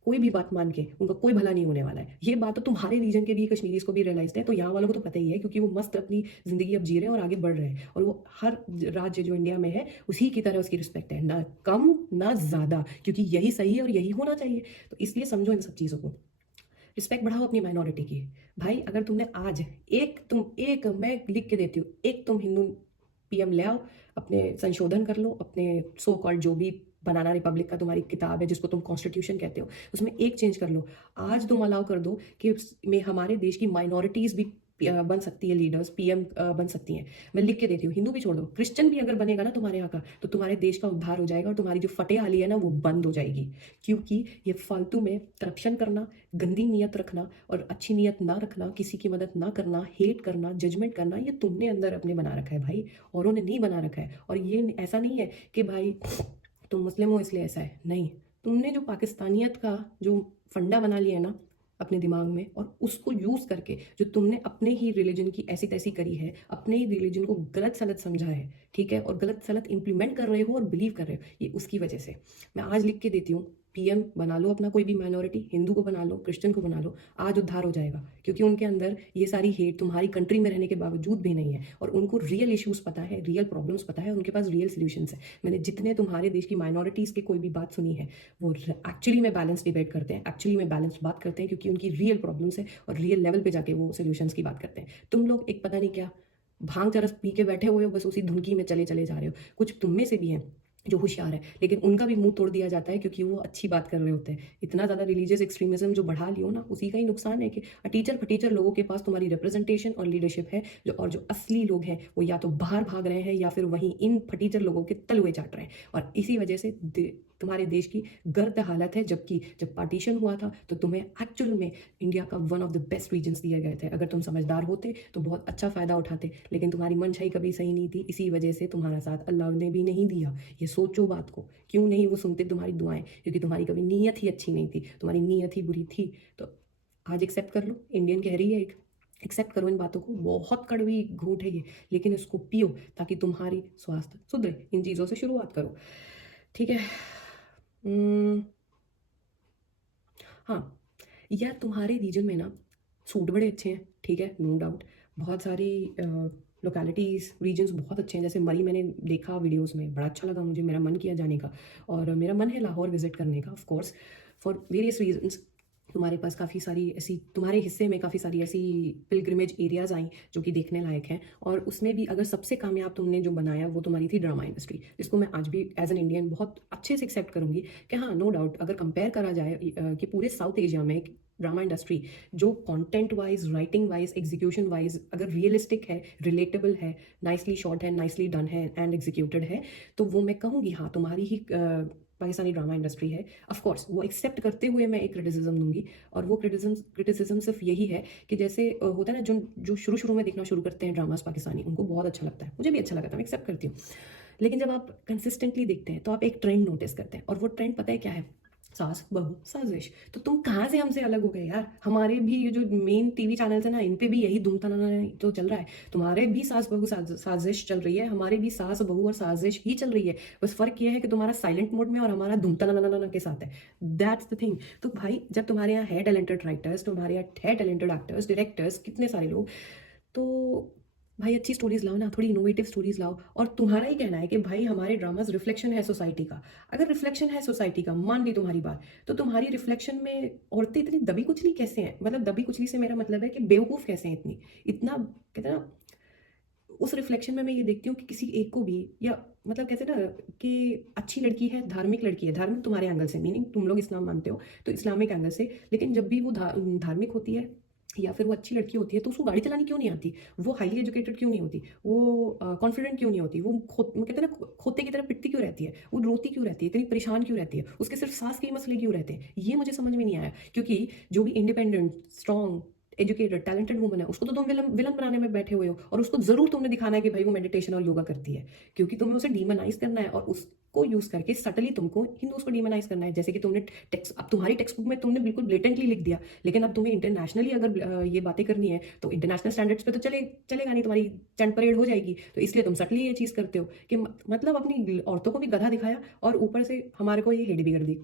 कोई भी बात मान के उनका कोई भला नहीं होने वाला है। ये बात तो तुम्हारे रीजन के भी कश्मीरीज को भी रियलाइज है, तो यहाँ वालों को तो पता ही है क्योंकि वो मस्त अपनी जिंदगी अब जी रहे हैं और आगे बढ़ रहे हैं। और वो हर राज्य जो इंडिया में है उसी की तरह उसकी रिस्पेक्ट है, ना कम ना ज्यादा, क्योंकि यही सही है और यही होना चाहिए। तो इसलिए समझो इन सब चीज़ों को, रिस्पेक्ट बढ़ाओ अपनी माइनॉरिटी की। भाई अगर तुमने आज एक मैं लिख के देती हूँ, एक तुम हिंदू पीएम ले आओ, अपने संशोधन कर लो, अपने सो कॉल्ड जो भी बनाना रिपब्लिक का तुम्हारी किताब है जिसको तुम कॉन्स्टिट्यूशन कहते हो, उसमें एक चेंज कर लो। आज तुम अलाउ कर दो कि में हमारे देश की माइनॉरिटीज भी बन सकती है, लीडर्स पीएम बन सकती हैं। मैं लिख के देती हूँ, हिंदू भी छोड़ दो, क्रिश्चियन भी अगर बनेगा ना तुम्हारे यहाँ का, तो तुम्हारे देश का उद्धार हो जाएगा और तुम्हारी जो फटे हाली है ना वो बंद हो जाएगी। क्योंकि ये फालतू में करप्शन करना, गंदी नीयत रखना और अच्छी नीयत ना रखना, किसी की मदद ना करना, हेट करना, जजमेंट करना, ये तुमने अंदर अपने बना रखा है भाई, औरों ने नहीं बना रखा है। और ये ऐसा नहीं है कि भाई तुम मुस्लिम हो इसलिए ऐसा है, नहीं। तुमने जो पाकिस्तानियत का जो फंडा बना लिया है ना अपने दिमाग में, और उसको यूज़ करके जो तुमने अपने ही रिलीजन की ऐसी तैसी करी है, अपने ही रिलीजन को गलत सलत समझा है, ठीक है, और गलत सलत इंप्लीमेंट कर रहे हो और बिलीव कर रहे हो, ये उसकी वजह से। मैं आज लिख के देती हूँ, पीएम बना लो अपना कोई भी माइनॉरिटी, हिंदू को बना लो, क्रिश्चियन को बना लो, आज उद्धार हो जाएगा। क्योंकि उनके अंदर ये सारी हेट तुम्हारी कंट्री में रहने के बावजूद भी नहीं है, और उनको रियल इश्यूज पता है, रियल प्रॉब्लम्स पता है, उनके पास रियल सोल्यूशंस है। मैंने जितने तुम्हारे देश की माइनॉरिटीज़ के कोई भी बात सुनी है, वो एक्चुअली में बैलेंस डिबेट करते हैं, एक्चुअली में बैलेंस बात करते हैं, क्योंकि उनकी रियल प्रॉब्लम्स है और रियल लेवल पे जाके वो सोल्यूशंस की बात करते हैं। तुम लोग एक पता नहीं क्या भांग चरस पी के बैठे हुए हो, बस उसी धुनकी में चले चले जा रहे हो। कुछ तुम में से भी हैं जो होशियार है, लेकिन उनका भी मुंह तोड़ दिया जाता है क्योंकि वो अच्छी बात कर रहे होते हैं। इतना ज़्यादा रिलीजियस एक्सट्रीमिज्म जो बढ़ा लियो ना, उसी का ही नुकसान है कि टीचर फटीचर लोगों के पास तुम्हारी रिप्रेजेंटेशन और लीडरशिप है, जो असली लोग हैं वो या तो बाहर भाग रहे हैं या फिर वहीं इन फटीचर लोगों के तलवे चाट रहे हैं। और इसी वजह से तुम्हारे देश की गर्द हालत है। जबकि जब पार्टीशन हुआ था तो तुम्हें एक्चुअल में इंडिया का one of the best reasons दिए गए थे। अगर तुम समझदार होते तो बहुत अच्छा फ़ायदा उठाते, लेकिन तुम्हारी मनशाही कभी सही नहीं थी, इसी वजह से तुम्हारा साथ अल्लाह ने भी नहीं दिया। ये सोचो बात को, क्यों नहीं वो सुनते तुम्हारी दुआएं, क्योंकि तुम्हारी कभी नीयत ही अच्छी नहीं थी, तुम्हारी नीयत ही बुरी थी। तो आज एक्सेप्ट कर लो, इंडियन कह रही है एक, एक्सेप्ट करो इन बातों को। बहुत कड़वी घूंट है ये, लेकिन इसको पियो ताकि तुम्हारी स्वास्थ्य सुधरे। इन चीज़ों से शुरुआत करो, ठीक है। हाँ, यार तुम्हारे रीजन में ना सूट बड़े अच्छे हैं, ठीक है, नो डाउट। बहुत सारी लोकेलिटीज़ रीजन्स बहुत अच्छे हैं, जैसे मरी मैंने देखा वीडियोस में, बड़ा अच्छा लगा मुझे, मेरा मन किया जाने का, और मेरा मन है लाहौर विजिट करने का, of course for various reasons. तुम्हारे पास काफ़ी सारी ऐसी, तुम्हारे हिस्से में काफ़ी सारी ऐसी पिलग्रिमेज एरियाज आई जो कि देखने लायक हैं। और उसमें भी अगर सबसे कामयाब तुमने जो बनाया वो तुम्हारी थी ड्रामा इंडस्ट्री, जिसको मैं आज भी एज एन इंडियन बहुत अच्छे से एक्सेप्ट करूंगी कि हाँ, नो डाउट, अगर कंपेयर करा जाए कि पूरे साउथ एशिया में ड्रामा इंडस्ट्री जो content wise, writing wise, execution wise अगर रियलिस्टिक है, रिलेटेबल है, नाइसली शॉट है, नाइसली डन है एंड एग्जीक्यूटेड है, तो वो मैं कहूँगी हाँ, तुम्हारी ही पाकिस्तानी ड्रामा इंडस्ट्री है। ऑफ कोर्स वो एक्सेप्ट करते हुए मैं एक क्रिटिसिज्म दूंगी, और वो क्रिटिसिज्म सिर्फ यही है कि जैसे होता है ना, जो जो शुरू शुरू में देखना शुरू करते हैं ड्रामास पाकिस्तानी, उनको बहुत अच्छा लगता है, मुझे भी अच्छा लगा था, मैं एक्सेप्ट करती हूँ। लेकिन जब आप कंसिस्टेंटली देखते हैं तो आप एक ट्रेंड नोटिस करते हैं, और वो ट्रेंड पता है क्या है? सास बहू साजिश। तो तुम कहाँ से हमसे अलग हो गए यार? हमारे भी ये जो मेन टीवी चैनल्स है ना, इन पे भी यही धूम तना तो चल रहा है। तुम्हारे भी सास बहू साजिश चल रही है, हमारे भी सास बहू और साजिश ही चल रही है। बस फर्क ये है कि तुम्हारा साइलेंट मोड में और हमारा धूम तना के साथ है। That's the thing. तो भाई, जब तुम्हारे यहाँ है टैलेंटेड राइटर्स, तुम्हारे यहाँ है टैलेंटेड एक्टर्स, डायरेक्टर्स, कितने सारे लोग, तो भाई अच्छी स्टोरीज लाओ ना, थोड़ी इनोवेटिव स्टोरीज लाओ। और तुम्हारा ही कहना है कि भाई हमारे ड्रामाज रिफ्लेक्शन है सोसाइटी का। अगर रिफ्लेक्शन है सोसाइटी का, मान ली तुम्हारी बात, तो तुम्हारी रिफ्लेक्शन में औरतें इतनी दबी कुचली कैसे हैं? मतलब दबी कुचली से मेरा मतलब है कि बेवकूफ़ कैसे हैं इतनी, इतना कहते हैं ना। उस रिफ्लेक्शन में मैं ये देखती हूँ कि किसी एक को भी, या मतलब कहते हैं ना कि अच्छी लड़की है, धार्मिक लड़की है, धार्मिक तुम्हारे एंगल से, मीनिंग तुम लोग इस्लाम मानते हो तो इस्लामिक एंगल से, लेकिन जब भी वो धार्मिक होती है या फिर वो अच्छी लड़की होती है, तो उसको गाड़ी चलानी क्यों नहीं आती? वो हाईली एजुकेटेड क्यों नहीं होती? वो कॉन्फिडेंट क्यों नहीं होती? वो कहते हैं ना, खोते की तरह पिटती क्यों रहती है? वो रोती क्यों रहती है? इतनी परेशान क्यों रहती है? उसके सिर्फ सांस के ही मसले क्यों रहते हैं? ये मुझे समझ में नहीं आया। क्योंकि जो भी independent, strong, educated, talented woman है, उसको तो तुम विलन विलन बनाने में बैठे हुए हो, और उसको जरूर तुमने दिखाना है कि भाई वो मेडिटेशन और योगा करती है, क्योंकि तुम्हें उसे डीमोनाइज करना है, और उसको यूज करके सटली तुमको हिंदूज को डीमोनाइज करना है। जैसे कि तुमने टेक्स्ट, अब तुम्हारी टेक्स्ट बुक में तुमने बिल्कुल ब्लेटेंटली लिख दिया, लेकिन अब तुम्हें इंटरनेशनली अगर ये बातें करनी है तो इंटरनेशनल स्टैंडर्ड्स पे तो चलेगा नहीं, तुम्हारी चंड परेड हो जाएगी। तो इसलिए तुम सटली ये चीज करते हो कि मतलब अपनी औरतों को भी गधा दिखाया, और ऊपर से हमारे को ये हेड भी कर दी।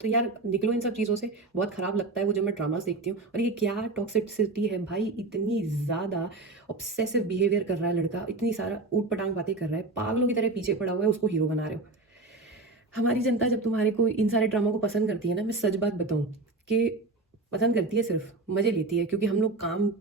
तो यार निकलो इन सब चीज़ों से। बहुत ख़राब लगता है वो जब मैं ड्रामास देखती हूँ। और ये क्या टॉक्सिसिटी है भाई, इतनी ज़्यादा ऑब्सेसिव बिहेवियर कर रहा है लड़का, इतनी सारा ऊट पटांग बातें कर रहा है, पागलों की तरह पीछे पड़ा हुआ है, उसको हीरो बना रहे हो। हमारी जनता जब तुम्हारे को इन सारे ड्रामा को पसंद करती है ना, मैं सच बात बताऊं कि पसंद करती है, सिर्फ मज़े लेती है, क्योंकि हम लोग काम,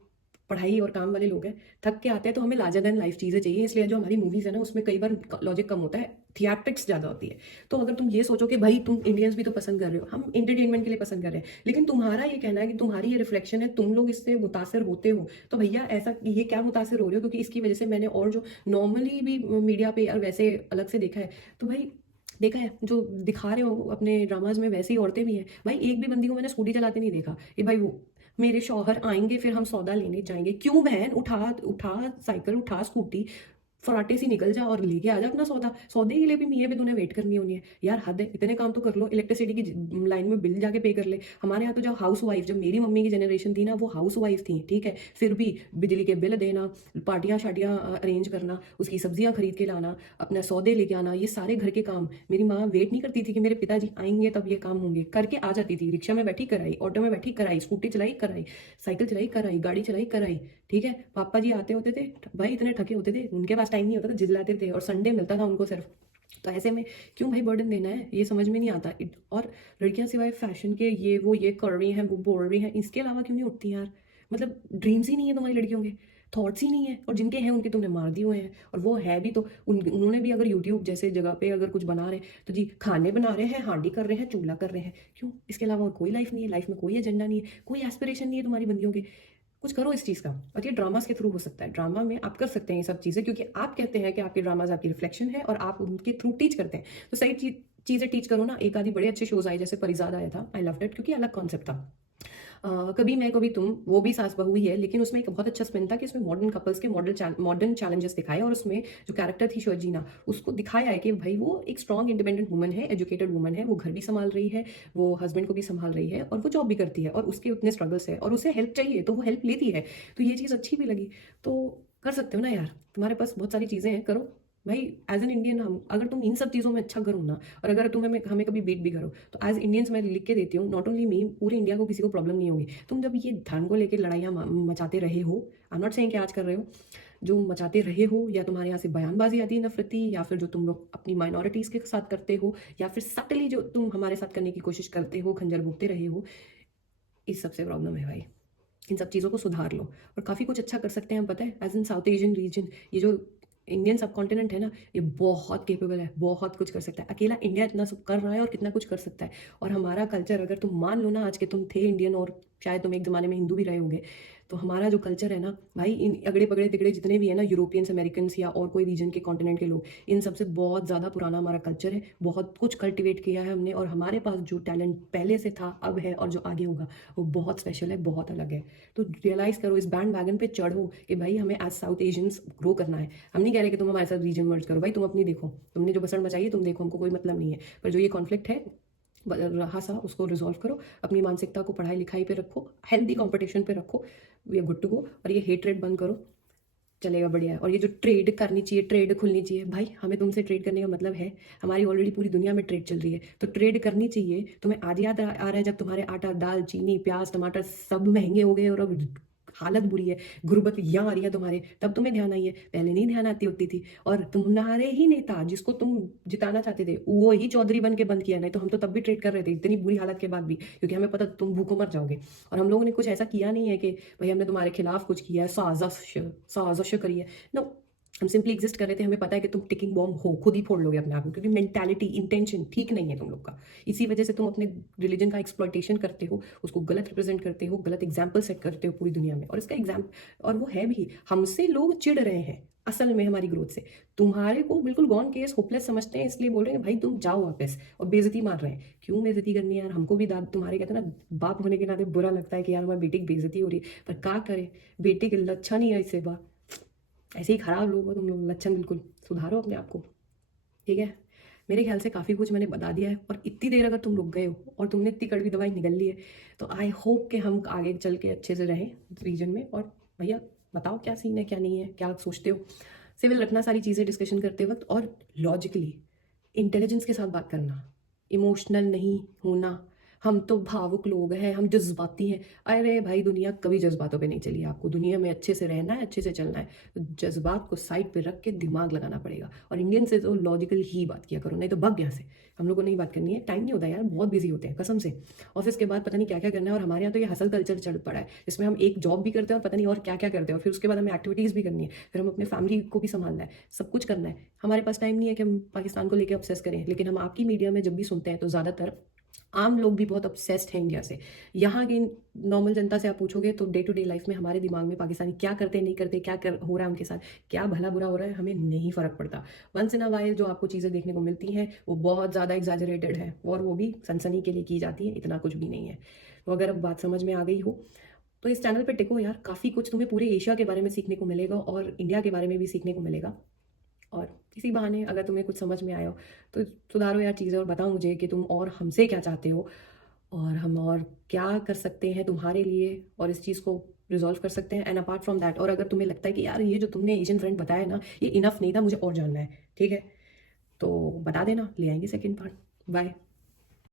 पढ़ाई और काम वाले लोग हैं, थक के आते हैं, तो हमें लार्जर देन लाइफ चीज़ें चाहिए। इसलिए जो हमारी मूवीज़ है ना, उसमें कई बार लॉजिक कम होता है, थिएट्रिक्स ज़्यादा होती है। तो अगर तुम ये सोचो कि भाई तुम इंडियंस भी तो पसंद कर रहे हो, हम इंटरटेनमेंट के लिए पसंद कर रहे हैं, लेकिन तुम्हारा ये कहना है कि तुम्हारी ये रिफ्लेक्शन है, तुम लोग इससे मुतासर होते हो, तो भैया ऐसा ये क्या मुतासर हो रहे हो? क्योंकि इसकी वजह से मैंने और जो नॉर्मली भी मीडिया पे और वैसे अलग से देखा है, तो भाई देखा है जो दिखा रहे हो अपने ड्रामाज में, वैसी औरतें भी हैं भाई। एक भी बंदी को मैंने स्कूटी चलाते नहीं देखा कि भाई वो मेरे शौहर आएंगे फिर हम सौदा लेने जाएंगे। क्यों बहन, उठा उठा साइकिल, उठा स्कूटी, फराटे से निकल जा और लेके आ जा अपना सौदा। सौदे के लिए भी मियाँ भी तूने वेट करनी होनी है यार, हद है। इतने काम तो कर लो, इलेक्ट्रिसिटी की लाइन में बिल जाके पे कर ले। हमारे यहाँ तो जब हाउस वाइफ, जब मेरी मम्मी की जनरेशन थी ना, वो हाउस वाइफ थी, ठीक है, फिर भी बिजली के बिल देना, पार्टियाँ शाटियाँ अरेंज करना, उसकी सब्जियाँ खरीद के लाना, अपना सौदे लेके आना, ये सारे घर के काम मेरी माँ वेट नहीं करती थी कि मेरे पिताजी आएंगे तब ये काम होंगे, करके आ जाती थी। रिक्शा में बैठी कराई, ऑटो में बैठी कराई, स्कूटी चलाई कराई, साइकिल चलाई कराई, गाड़ी चलाई कराई, ठीक है। पापा जी आते होते थे भाई, इतने थके होते थे, उनके पास टाइम नहीं होता था, जिजलाते थे, और संडे मिलता था उनको सिर्फ। तो ऐसे में क्यों भाई बर्डन देना है, ये समझ में नहीं आता। और लड़कियां सिवाय फैशन के ये कर रही हैं, वो बोल रही हैं, इसके अलावा क्यों नहीं उठती यार? मतलब ड्रीम्स ही नहीं है तुम्हारी लड़कियों के, थॉट्स ही नहीं है, और जिनके हैं उनके तुमने मार दिए हुए हैं। और वो है भी तो उन्होंने भी अगर यूट्यूब जैसे जगह पे अगर कुछ बना रहे हैं, तो जी खाने बना रहे हैं, हांडी कर रहे हैं, चूल्हा कर रहे हैं, क्यों? इसके अलावा और कोई लाइफ नहीं है, लाइफ में कोई एजेंडा नहीं है, कोई एस्पिरेशन नहीं है तुम्हारी बंदियों के। कुछ करो इस चीज़ का। और ये ड्रामास के थ्रू हो सकता है, ड्रामा में आप कर सकते हैं ये सब चीज़ें, क्योंकि आप कहते हैं कि आपके ड्रामाज आपकी रिफ्लेक्शन है और आप उनके थ्रू टीच करते हैं, तो सही चीज़ें टीच करो ना। एक आधी बड़े अच्छे शोज आए, जैसे परिजाद आया था, आई लव्ड इट, क्योंकि अलग कॉन्सेप्ट था। कभी मैं कभी तुम, वो भी सास बहू ही है, लेकिन उसमें एक बहुत अच्छा स्पिन था कि उसमें मॉडर्न कपल्स के मॉडर्न चैलेंजेस दिखाए, और उसमें जो कैरेक्टर थी शर्जीना, उसको दिखाया है कि भाई वो एक स्ट्रॉन्ग इंडिपेंडेंट वुमन है, एजुकेटेड वुमन है, वो घर भी संभाल रही है, वो हस्बैंड को भी संभाल रही है, और वो जॉब भी करती है, और उसके उतने स्ट्रगल्स है, और उसे हेल्प चाहिए तो वो हेल्प लेती है। तो ये चीज़ अच्छी भी लगी। तो कर सकते हो ना यार, तुम्हारे पास बहुत सारी चीज़ें हैं, करो भाई। एज एन इंडियन, हम अगर तुम इन सब चीज़ों में अच्छा करो ना, और अगर तुम्हें हमें कभी बीट भी करो, तो एज इंडियंस मैं लिख के देती हूँ, नॉट ओनली मी, पूरे इंडिया को किसी को प्रॉब्लम नहीं होगी। तुम जब ये धर्म को लेकर लड़ाइयाँ मचाते रहे हो, आई एम नॉट सेइंग कि आज कर रहे हो, जो मचाते रहे हो, या तुम्हारे यहाँ से बयानबाजी आती है नफरती, या फिर जो तुम लोग अपनी माइनॉरिटीज़ के साथ करते हो, या फिर सटली जो तुम हमारे साथ करने की कोशिश करते हो, खंजर भूखते रहे हो, इस सबसे प्रॉब्लम है भाई। इन सब चीज़ों को सुधार लो और काफ़ी कुछ अच्छा कर सकते हैं हम, पता है, as in south Asian region. ये जो इंडियन सब कॉन्टिनेंट है ना, ये बहुत केपेबल है, बहुत कुछ कर सकता है। अकेला इंडिया इतना सब कर रहा है और कितना कुछ कर सकता है। और हमारा कल्चर, अगर तुम मान लो ना, आज के तुम थे इंडियन और शायद तुम एक ज़माने में हिंदू भी रहे होंगे, तो हमारा जो कल्चर है ना भाई, इन अगड़े पगड़े तिगड़े जितने भी है ना, यूरोपियंस, अमेरिकन्स या और कोई रीजन के कॉन्टिनेंट के लोग, इन सबसे बहुत ज़्यादा पुराना हमारा कल्चर है। बहुत कुछ कल्टिवेट किया है हमने, और हमारे पास जो टैलेंट पहले से था, अब है, और जो आगे होगा, वो बहुत स्पेशल है, बहुत अलग है। तो रियलाइज़ करो, इस बैंड वैगन पे चढ़ो कि भाई हमें एज साउथ एशियंस ग्रो करना है। हम नहीं कह रहे कि तुम हमारे साथ रीजन मर्ज करो, भाई तुम अपनी देखो, तुमने जो बसड़ मचाई है तुम देखो, हमको कोई मतलब नहीं है। पर जो ये कॉन्फ्लिक्ट है रहा सा, उसको रिजॉल्व करो, अपनी मानसिकता को पढ़ाई लिखाई पे रखो, हेल्दी कंपटीशन पे रखो, we are good to go. और ये हेटरेट बंद करो, चलेगा, बढ़िया है। और ये जो ट्रेड करनी चाहिए, ट्रेड खुलनी चाहिए, भाई हमें तुमसे ट्रेड करने का मतलब है, हमारी ऑलरेडी पूरी दुनिया में ट्रेड चल रही है, तो ट्रेड करनी चाहिए। तुम्हें आज याद आ रहा है जब तुम्हारे आटा, दाल, चीनी, प्याज, टमाटर सब महंगे हो गए और अब हालत बुरी है, गुर्बत यहाँ आ रही है तुम्हारे, तब तुम्हें ध्यान आई है, पहले नहीं ध्यान आती होती थी। और तुम्हारे ही नेता जिसको तुम जिताना चाहते थे, वो ही चौधरी बन के बंद किया, नहीं तो हम तो तब भी ट्रेड कर रहे थे, इतनी बुरी हालत के बाद भी, क्योंकि हमें पता तुम भूखों मर जाओगे। और हम लोगों ने कुछ ऐसा किया नहीं है कि भाई हमने तुम्हारे खिलाफ कुछ किया है, साजिश करी है, नो। हम सिंपली एग्जिस्ट कर रहे थे, हमें पता है कि तुम टिकिंग बॉम्ब हो, खुद ही फोड़ लोगे अपने आप को, क्योंकि मेंटालिटी, इंटेंशन ठीक नहीं है तुम लोग का। इसी वजह से तुम अपने रिलीजन का एक्सप्लॉइटेशन करते हो, उसको गलत रिप्रेजेंट करते हो, गलत एग्जाम्पल सेट करते हो पूरी दुनिया में। और इसका एग्जाम्पल, और वो है भी, हमसे लोग चिढ़ रहे हैं असल में हमारी ग्रोथ से, तुम्हारे को बिल्कुल गॉन केस, होपलेस समझते हैं, इसलिए बोल रहे हैं भाई तुम जाओ वापस, और बेइज्जती मार रहे हैं। क्यों बेइज्जती करनी है यार, हमको भी दाद तुम्हारे कहते हैं ना, बाप होने के नाते बुरा लगता है कि यार हमारी बेटी की बेइज्जती हो रही है, पर क्या करे, बेटी के लक्षण ही है इससे बा, ऐसे ही खराब लोग हो तुम लोग, लक्षण, बिल्कुल सुधारो अपने आप को, ठीक है। मेरे ख्याल से काफ़ी कुछ मैंने बता दिया है, और इतनी देर अगर तुम रुक गए हो और तुमने इतनी कड़वी दवाई निगल ली है, तो आई होप कि हम आगे चल के अच्छे से रहें रीजन में। और भैया बताओ क्या सीन है, क्या नहीं है, क्या सोचते हो, सिविल रखना सारी चीज़ें डिस्कशन करते वक्त, और लॉजिकली इंटेलिजेंस के साथ बात करना, इमोशनल नहीं होना। हम तो भावुक लोग हैं, हम जज्बाती हैं। अरे भाई दुनिया कभी जज्बातों पे नहीं चली, आपको दुनिया में अच्छे से रहना है, अच्छे से चलना है, तो जज्बात को साइड पे रख के दिमाग लगाना पड़ेगा। और इंडियन से तो लॉजिकल ही बात किया करो, नहीं तो भाग यहाँ से। हम लोग को नहीं बात करनी है, टाइम नहीं होता यार, बहुत बिजी होते हैं कसम से। ऑफिस के बाद पता नहीं क्या क्या करना है, और हमारे यहाँ तो ये हसल कल्चर चढ़ पड़ा है, जिसमें हम एक जॉब भी करते हैं और पता नहीं और क्या क्या करते हैं, और फिर उसके बाद हमें एक्टिविटीज़ भी करनी है, फिर हम अपने फैमिली को भी संभालना है, सब कुछ करना है। हमारे पास टाइम नहीं है कि हम पाकिस्तान को लेकर ऑब्सेस करें। लेकिन हम आपकी मीडिया में जब भी सुनते हैं तो ज़्यादातर आम लोग भी बहुत ऑब्सेस्ड हैं इंडिया से। यहाँ की नॉर्मल जनता से आप पूछोगे तो डे टू डे लाइफ में हमारे दिमाग में पाकिस्तानी क्या करते नहीं करते, क्या हो रहा है उनके साथ, क्या भला बुरा हो रहा है, हमें नहीं फ़र्क पड़ता। वंस इन अ वाइल जो आपको चीज़ें देखने को मिलती हैं वो बहुत ज़्यादा एग्जैजरेटेड है, और वो भी सनसनी के लिए की जाती है, इतना कुछ भी नहीं है। तो अगर अब बात समझ में आ गई हो तो इस चैनल पे टिको यार, काफ़ी कुछ तुम्हें पूरे एशिया के बारे में सीखने को मिलेगा, और इंडिया के बारे में भी सीखने को मिलेगा। और इसी बहाने अगर तुम्हें कुछ समझ में आया हो तो सुधारो यार चीज़ें, और बताओ मुझे कि तुम और हमसे क्या चाहते हो, और हम और क्या कर सकते हैं तुम्हारे लिए, और इस चीज़ को रिजॉल्व कर सकते हैं। एंड अपार्ट फ्रॉम दैट, और अगर तुम्हें लगता है कि यार ये जो तुमने एशियन फ्रेंड बताया ना, ये इनफ नहीं था, मुझे और जानना है, ठीक है, तो बता देना, ले आएंगे सेकेंड पार्ट। बाय।